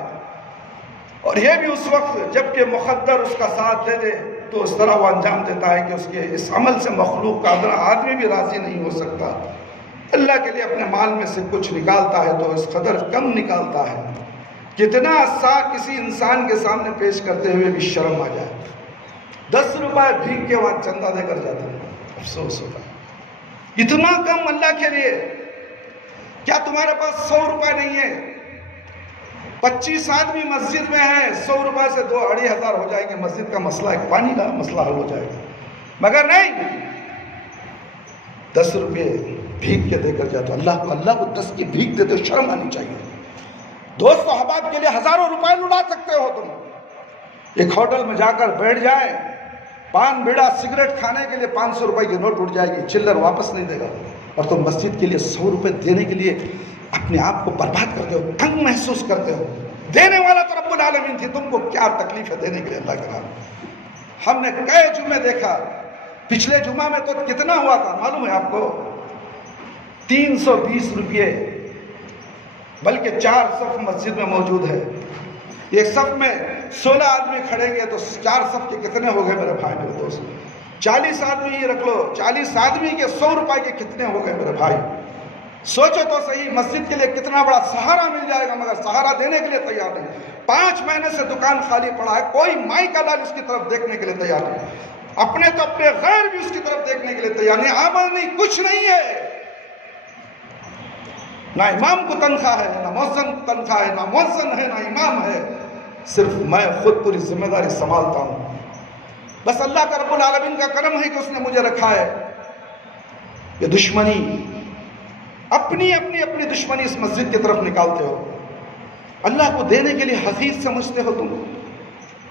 اور یہ بھی اس وقت جب کہ مقدر اس کا ساتھ دے دے تو اس طرح وہ انجام دیتا ہے کہ اس کے اس عمل سے مخلوق کا ادنا آدمی بھی راضی نہیں ہو سکتا، اللہ کے لیے اپنے مال میں سے کچھ نکالتا ہے تو اس قدر کم نکالتا ہے کتنا سا کسی انسان کے سامنے پیش کرتے ہوئے بھی شرم آ جائے، 10 روپے بھیگ کے وہاں چندہ دے کر جاتا ہے، افسوس ہوتا ہے اتنا کم اللہ کے لیے۔ کیا تمہارے پاس 100 روپے نہیں ہے؟ 25 آدمی مسجد میں ہیں، 100 روپے سے 2-2,500 ہو جائیں گے، مسجد کا مسئلہ ایک پانی کا مسئلہ حل ہو جائے گا، مگر نہیں، 10 روپے بھیگ کے دے کر جاتا، اللہ کو 10 کی بھیگ دیتے ہو، شرم آنی چاہیے۔ دوست و احباب کے لیے ہزاروں روپے لٹا سکتے ہو تم، ایک ہوٹل میں جا کر بیٹھ جائے، پان بیڑا سگریٹ کھانے کے لیے 500 روپے کی نوٹ اٹھ جائے گی، چلر واپس نہیں دے گا، اور تم مسجد کے لیے 100 روپے دینے کے لیے اپنے آپ کو برباد کرتے ہو، تنگ محسوس کرتے ہو، دینے والا تو رب العالمین تھی، تم کو کیا تکلیف ہے دینے کے لیے اللہ کے نام۔ ہم نے کئی جمعے دیکھا، پچھلے جمعہ میں تو کتنا ہوا تھا معلوم ہے آپ کو؟ 320 روپے، بلکہ 4 صف مسجد میں موجود ہے، ایک صف میں 16 آدمی کھڑیں گے تو 4 صف کے کتنے ہو گئے میرے بھائی میرے دوست؟ 40 آدمی ہی رکھ لو، 40 آدمی کے 100 روپے کے کتنے ہو گئے میرے بھائی؟ سوچو تو صحیح، مسجد کے لیے کتنا بڑا سہارا مل جائے گا، مگر سہارا دینے کے لیے تیار نہیں۔ 5 مہینے سے دکان خالی پڑا ہے، کوئی مائی کا لال اس کی طرف دیکھنے کے لیے تیار نہیں، اپنے تو اپنے غیر بھی اس کی طرف دیکھنے کے لیے تیار نہیں، عمل نہیں، کچھ نہیں ہے۔ نہ امام کو تنخواہ ہے، نہ مؤذن کو تنخواہ ہے، نہ مؤذن ہے، نہ امام ہے، صرف میں خود پوری ذمہ داری سنبھالتا ہوں۔ بس اللہ کا رب العالمین کا کرم ہے کہ اس نے مجھے رکھا ہے۔ یہ دشمنی، اپنی دشمنی اس مسجد کی طرف نکالتے ہو، اللہ کو دینے کے لیے حفیظ سمجھتے ہو تم۔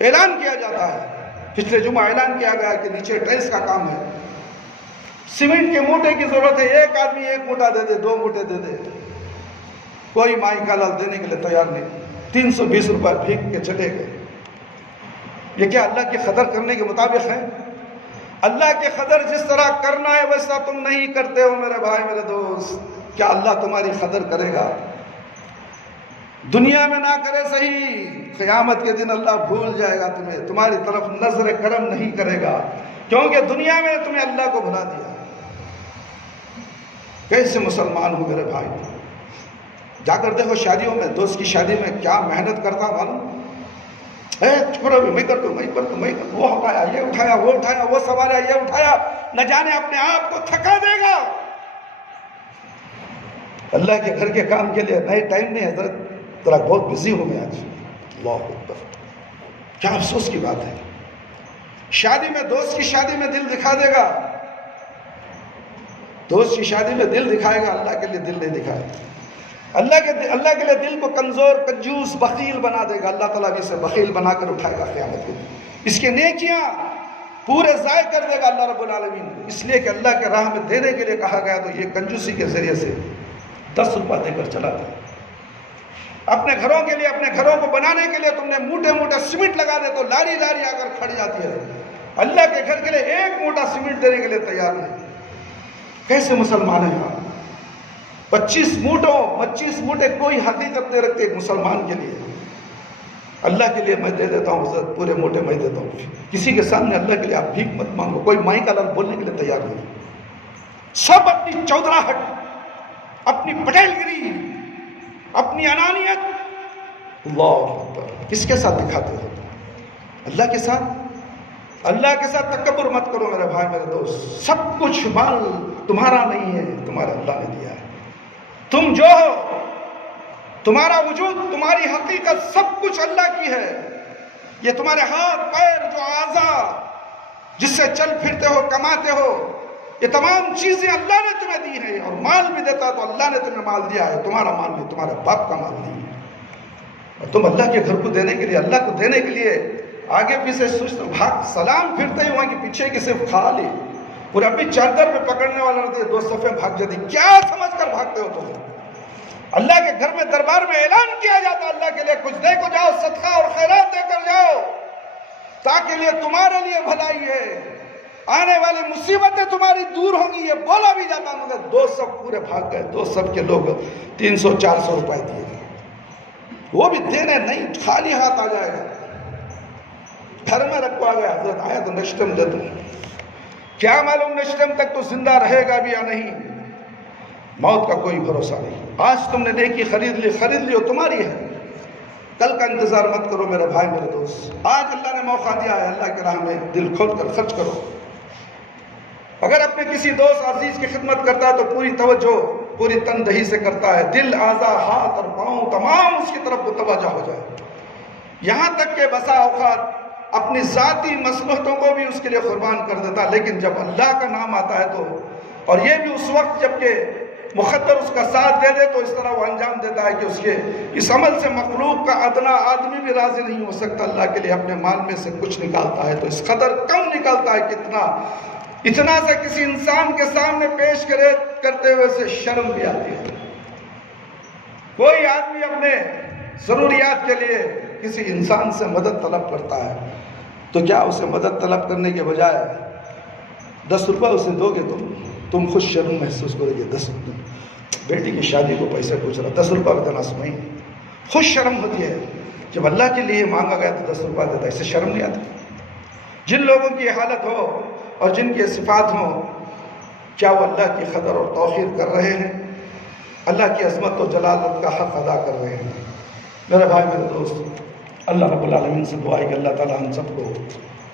اعلان کیا جاتا ہے، پچھلے جمعہ اعلان کیا گیا کہ نیچے ٹائلس کا کام ہے، سیمنٹ کے موٹے کی ضرورت ہے، ایک آدمی 1 موٹا دے دے، 2 موٹے دے دے، کوئی مائی کا لال دینے کے لیے تیار نہیں، 320 روپے بھیگ کے چلے گئے۔ یہ کیا اللہ کی قدر کرنے کے مطابق ہے؟ اللہ کی قدر جس طرح کرنا ہے ویسا تم نہیں کرتے ہو میرے بھائی میرے دوست، کیا اللہ تمہاری قدر کرے گا؟ دنیا میں نہ کرے صحیح، قیامت کے دن اللہ بھول جائے گا تمہیں، تمہاری طرف نظر کرم نہیں کرے گا، کیونکہ دنیا میں تمہیں اللہ کو بھلا دیا۔ کیسے مسلمان ہو میرے بھائی؟ جا کر دیکھو شادیوں میں، دوست کی شادی میں کیا محنت کرتا معلوم، چھوڑو بھی، میں کرتا ہوں، وہ ہٹایا، یہ اٹھایا، وہ اٹھایا، وہ سوارا، یہ اٹھایا، نہ جانے اپنے آپ کو تھکا دے گا۔ اللہ کے گھر کے کام کے لیے نہیں، ٹائم نہیں حضرت، ترا بہت بزی ہوں میں آج۔ اللہ اکبر، کیا افسوس کی بات ہے۔ شادی میں، دوست کی شادی میں دل دکھا دے گا، دوست کی شادی میں دل دکھائے گا، اللہ کے لیے دل نہیں دکھائے گا۔ اللہ کے لیے دل کو کمزور، کنجوس، بخیل بنا دے گا، اللہ تعالیٰ بھی اسے بخیل بنا کر اٹھائے گا قیامت کے دن، اس کے نیکیاں پورے ضائع کر دے گا اللہ رب العالمین، اس لیے کہ اللہ کے راہ میں دینے کے لیے کہا گیا، تو یہ کنجوسی کے ذریعے سے 10 روپے دے کر چلا گیا۔ اپنے گھروں کے لیے، اپنے گھروں کو بنانے کے لیے تم نے موٹے موٹے سیمنٹ لگا دے تو لاری لاری آ کر کھڑ جاتی ہے، اللہ کے گھر کے لیے 1 موٹا سیمنٹ دینے کے لیے تیار نہیں۔ کیسے مسلمان ہیں آپ؟ 25 موٹے کوئی حقیقت نہیں رکھتے ایک مسلمان کے لیے۔ اللہ کے لیے میں دے دیتا ہوں حضرت، پورے موٹے میں دیتا ہوں، کسی کے سامنے اللہ کے لیے آپ بھیک مت مانگو، کوئی مائی کا لال بولنے کے لیے تیار نہیں۔ سب اپنی چودراہٹ، اپنی پٹیل گری، اپنی انانیت، اللہ اکبر، کس کے ساتھ دکھاتے ہو؟ اللہ کے ساتھ۔ اللہ کے ساتھ تکبر مت کرو میرے بھائی میرے دوست، سب کچھ مال تمہارا نہیں ہے، تمہارے اللہ نے دیا ہے۔ تم جو ہو، تمہارا وجود، تمہاری حقیقت، سب کچھ اللہ کی ہے۔ یہ تمہارے ہاتھ، پیر، جو اعضاء جس سے چل پھرتے ہو، کماتے ہو، یہ تمام چیزیں اللہ نے تمہیں دی ہیں، اور مال بھی دیتا تو اللہ نے تمہیں مال دیا ہے، تمہارا مال بھی تمہارے باپ کا مال نہیں ہے، اور تم اللہ کے گھر کو دینے کے لیے، اللہ کو دینے کے لیے آگے پیچھے سست بھاگ، سلام پھرتے ہی وہاں کی پیچھے کی صرف کھا لی، پورا اپنی چادر پہ پکڑنے والا رہتے 2 صفحے بھاگ جاتی، کیا سمجھ کر بھاگتے ہو تم؟ اللہ کے گھر میں دربار میں اعلان کیا جاتا اللہ کے لیے کچھ دے کو جاؤ، صدقہ اور خیرات دے کر جاؤ، تاکہ لیے تمہارے لیے بھلائی ہے، آنے والی مصیبتیں تمہاری دور ہوں گی، یہ بولا بھی جاتا، مگر 2 صف پورے بھاگ گئے، 2 صف کے لوگ 300-400 روپے دیے، وہ بھی دینے نہیں، خالی ہاتھ آ جائے گا، گھر میں رکھو آ گیا، حضرت آیا تو نشتم دے دوں، کیا معلوم نشتم تک تو زندہ رہے گا بھی یا نہیں، موت کا کوئی بھروسہ نہیں۔ آج تم نے نیکی خرید لی ہو، تمہاری ہے، کل کا انتظار مت کرو میرے بھائی میرے دوست، آج اللہ نے موقع دیا ہے، اللہ کے راہ میں دل کھول کر خرچ کرو۔ اگر اپنے کسی دوست عزیز کی خدمت کرتا ہے تو پوری توجہ، پوری تندہی سے کرتا ہے، دل، اعضاء، ہاتھ اور پاؤں تمام اس کی طرف متوجہ ہو جائے، یہاں تک کہ بسا اوقات اپنی ذاتی مصلحتوں کو بھی اس کے لیے قربان کر دیتا ہے، لیکن جب اللہ کا نام آتا ہے تو، اور یہ بھی اس وقت جب کہ مقدر اس کا ساتھ دے دے، تو اس طرح وہ انجام دیتا ہے کہ اس کے اس عمل سے مخلوق کا ادنا آدمی بھی راضی نہیں ہو سکتا، اللہ کے لیے اپنے مال میں سے کچھ نکالتا ہے تو اس قدر کم نکالتا ہے کہ اتنا سے کسی انسان کے سامنے پیش کرتے ہوئے سے شرم بھی آتی ہے۔ کوئی آدمی اپنے ضروریات کے لیے کسی انسان سے مدد طلب کرتا ہے تو کیا اسے مدد طلب کرنے کے بجائے 10 روپے اسے دو گے تم خوش شرم محسوس کرو گے؟ 10 روپے بیٹی کی شادی کو پیسے پوچھ رہا، 10 روپے دینا سمجھ خوش شرم ہوتی ہے، جب اللہ کے لیے مانگا گیا تو 10 روپے دیتا ہے، اسے شرم نہیں آتی؟ جن لوگوں کی حالت ہو اور جن کی صفات ہوں، کیا وہ اللہ کی قدر اور توقیر کر رہے ہیں؟ اللہ کی عظمت و جلالت کا حق ادا کر رہے ہیں؟ میرے بھائی میرے دوست، اللہ رب العالمین سے دعا ہے کہ اللہ تعالی ہم سب کو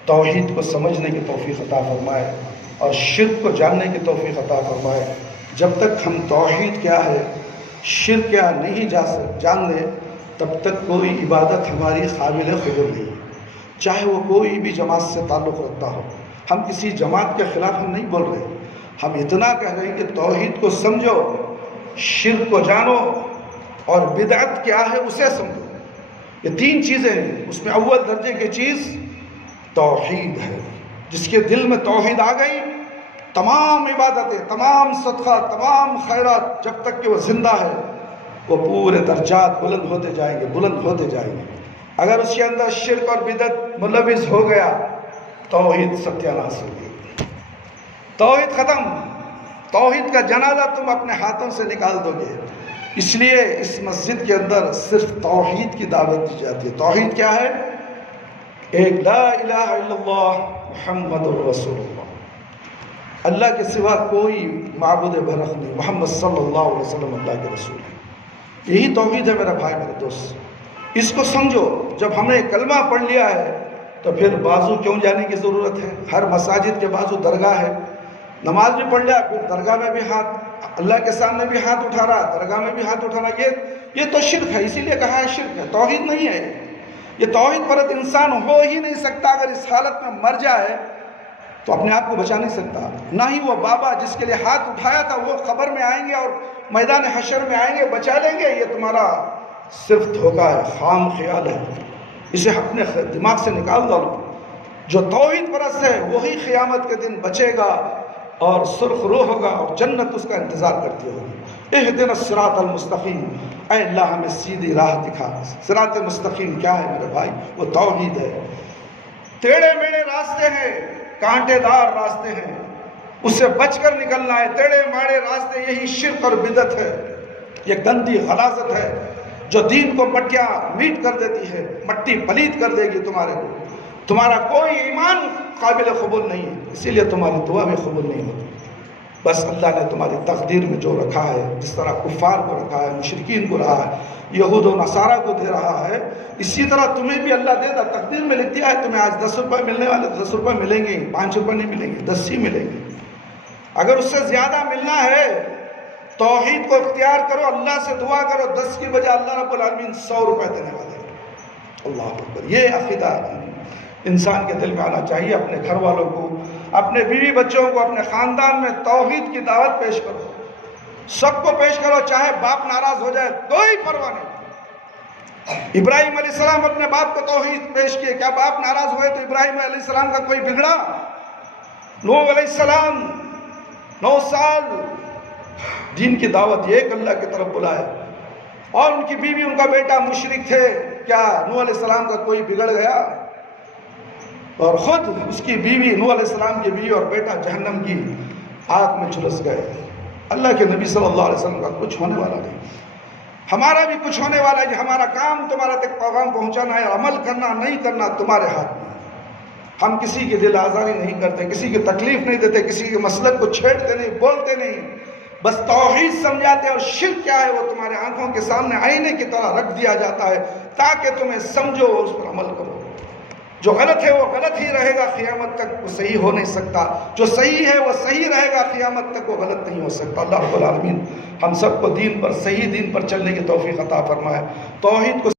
توحید کو سمجھنے کی توفیق عطا فرمائے اور شرک کو جاننے کی توفیق عطا فرمائے۔ جب تک ہم توحید کیا ہے، شرک کیا نہیں جان لے تب تک کوئی عبادت ہماری قابل قبول نہیں ہے، چاہے وہ کوئی بھی جماعت سے تعلق رکھتا ہو۔ ہم کسی جماعت کے خلاف ہم نہیں بول رہے، ہم اتنا کہہ رہے ہیں کہ توحید کو سمجھو، شرک کو جانو، اور بدعت کیا ہے اسے سمجھو۔ یہ تین چیزیں ہیں، اس میں اول درجے کی چیز توحید ہے۔ جس کے دل میں توحید آ گئی، تمام عبادتیں، تمام صدقہ، تمام خیرات جب تک کہ وہ زندہ ہے وہ پورے درجات بلند ہوتے جائیں گے، بلند ہوتے جائیں گے۔ اگر اس کے اندر شرک اور بدعت ملوث ہو گیا، توحید ستیاناش ہو گئی، توحید ختم، توحید کا جنازہ تم اپنے ہاتھوں سے نکال دو گے۔ اس لیے اس مسجد کے اندر صرف توحید کی دعوت دی جاتی ہے۔ توحید کیا ہے؟ ایک لا الہ الا اللہ محمد الرسول اللہ، اللہ کے سوا کوئی معبود برحق نہیں، محمد صلی اللہ علیہ وسلم اللہ کے رسول ہے۔ یہی توحید ہے میرا بھائی، میرے دوست، اس کو سمجھو۔ جب ہم نے کلمہ پڑھ لیا ہے تو پھر بازو کیوں جانے کی ضرورت ہے؟ ہر مساجد کے بازو درگاہ ہے، نماز بھی پڑھ لیا، پھر درگاہ میں بھی ہاتھ، اللہ کے سامنے بھی ہاتھ اٹھا رہا، درگاہ میں بھی ہاتھ اٹھا رہا، یہ تو شرک ہے۔ اسی لیے کہا ہے شرک ہے، توحید نہیں ہے۔ یہ توحید پرست انسان ہو ہی نہیں سکتا۔ اگر اس حالت میں مر جائے تو اپنے آپ کو بچا نہیں سکتا۔ نہ ہی وہ بابا جس کے لیے ہاتھ اٹھایا تھا وہ قبر میں آئیں گے اور میدان حشر میں آئیں گے، بچا لیں گے۔ یہ تمہارا صرف دھوکہ ہے، خام خیال ہے، اسے اپنے دماغ سے نکال ڈالو۔ جو توحید پرست ہے وہی قیامت کے دن بچے گا اور سرخ روح ہوگا اور جنت اس کا انتظار کرتی ہوگی۔ اہدنا الصراط المستقیم، اے اللہ ہمیں سیدھی راہ دکھا۔ صراط مستقیم کیا ہے میرے بھائی؟ وہ توحید ہے۔ ٹیڑھے میڑھے راستے ہیں، کانٹے دار راستے ہیں، اس سے بچ کر نکلنا ہے۔ ٹیڑھے میڑھے راستے یہی شرک اور بدعت ہے، یہ گندی غلاظت ہے جو دین کو مٹیاں میٹ کر دیتی ہے، مٹی پلید کر دے گی تمہارے کو۔ تمہارا کوئی ایمان قابل قبول نہیں ہے، اسی لیے تمہاری دعا بھی قبول نہیں ہوتی۔ بس اللہ نے تمہاری تقدیر میں جو رکھا ہے، جس طرح کفار کو رکھا ہے، مشرکین کو رہا ہے، یہود و نصارہ کو دے رہا ہے، اسی طرح تمہیں بھی اللہ دے گا۔ تقدیر میں لکھ دیا ہے تمہیں آج 10 روپے ملنے والے، 10 روپے ملیں گے، 5 روپے نہیں ملیں گے، 10 ہی ملیں گے۔ اگر اس سے زیادہ ملنا ہے توحید کو اختیار کرو، اللہ سے دعا کرو، 10 کی بجائے اللہ رب العالمین 100 روپے دینے والے ہیں۔ اللہ اکبر۔ یہ عقیدہ انسان کے دل میں آنا چاہیے۔ اپنے گھر والوں کو، اپنے بیوی بچوں کو، اپنے خاندان میں توحید کی دعوت پیش کرو، سب کو پیش کرو، چاہے باپ ناراض ہو جائے کوئی پرواہ نہیں۔ ابراہیم علیہ السلام اپنے باپ کو توحید پیش کیے، کیا باپ ناراض ہوئے تو ابراہیم علیہ السلام کا کوئی بگڑا؟ نوح علیہ السلام 9 سال دین کی دعوت ایک اللہ کی طرف بلائے، اور ان کی بیوی ان کا بیٹا مشرک تھے، کیا نوح علیہ السلام کا کوئی بگڑ گیا؟ اور خود اس کی بیوی، نوح علیہ السلام کی بیوی اور بیٹا جہنم کی آگ میں جھلس گئے۔ اللہ کے نبی صلی اللہ علیہ وسلم کا کچھ ہونے والا نہیں، ہمارا بھی کچھ ہونے والا ہے۔ ہمارا کام تمہارا تک پیغام پہنچانا ہے، عمل کرنا نہیں کرنا تمہارے ہاتھ میں۔ ہم کسی کی دل آزاری نہیں کرتے، کسی کی تکلیف نہیں دیتے، کسی کے مسلک کو چھیڑتے نہیں، بولتے نہیں، بس توحید سمجھاتے ہیں۔ اور شرک کیا ہے وہ تمہارے آنکھوں کے سامنے آئینے کی طرح رکھ دیا جاتا ہے تاکہ تمہیں سمجھو اور اس پر عمل کرو۔ جو غلط ہے وہ غلط ہی رہے گا، قیامت تک وہ صحیح ہو نہیں سکتا۔ جو صحیح ہے وہ صحیح رہے گا، قیامت تک وہ غلط نہیں ہو سکتا۔ اللہ رب العالمین ہم سب کو دین پر، صحیح دین پر چلنے کی توفیق عطا فرمائے۔ توحید کو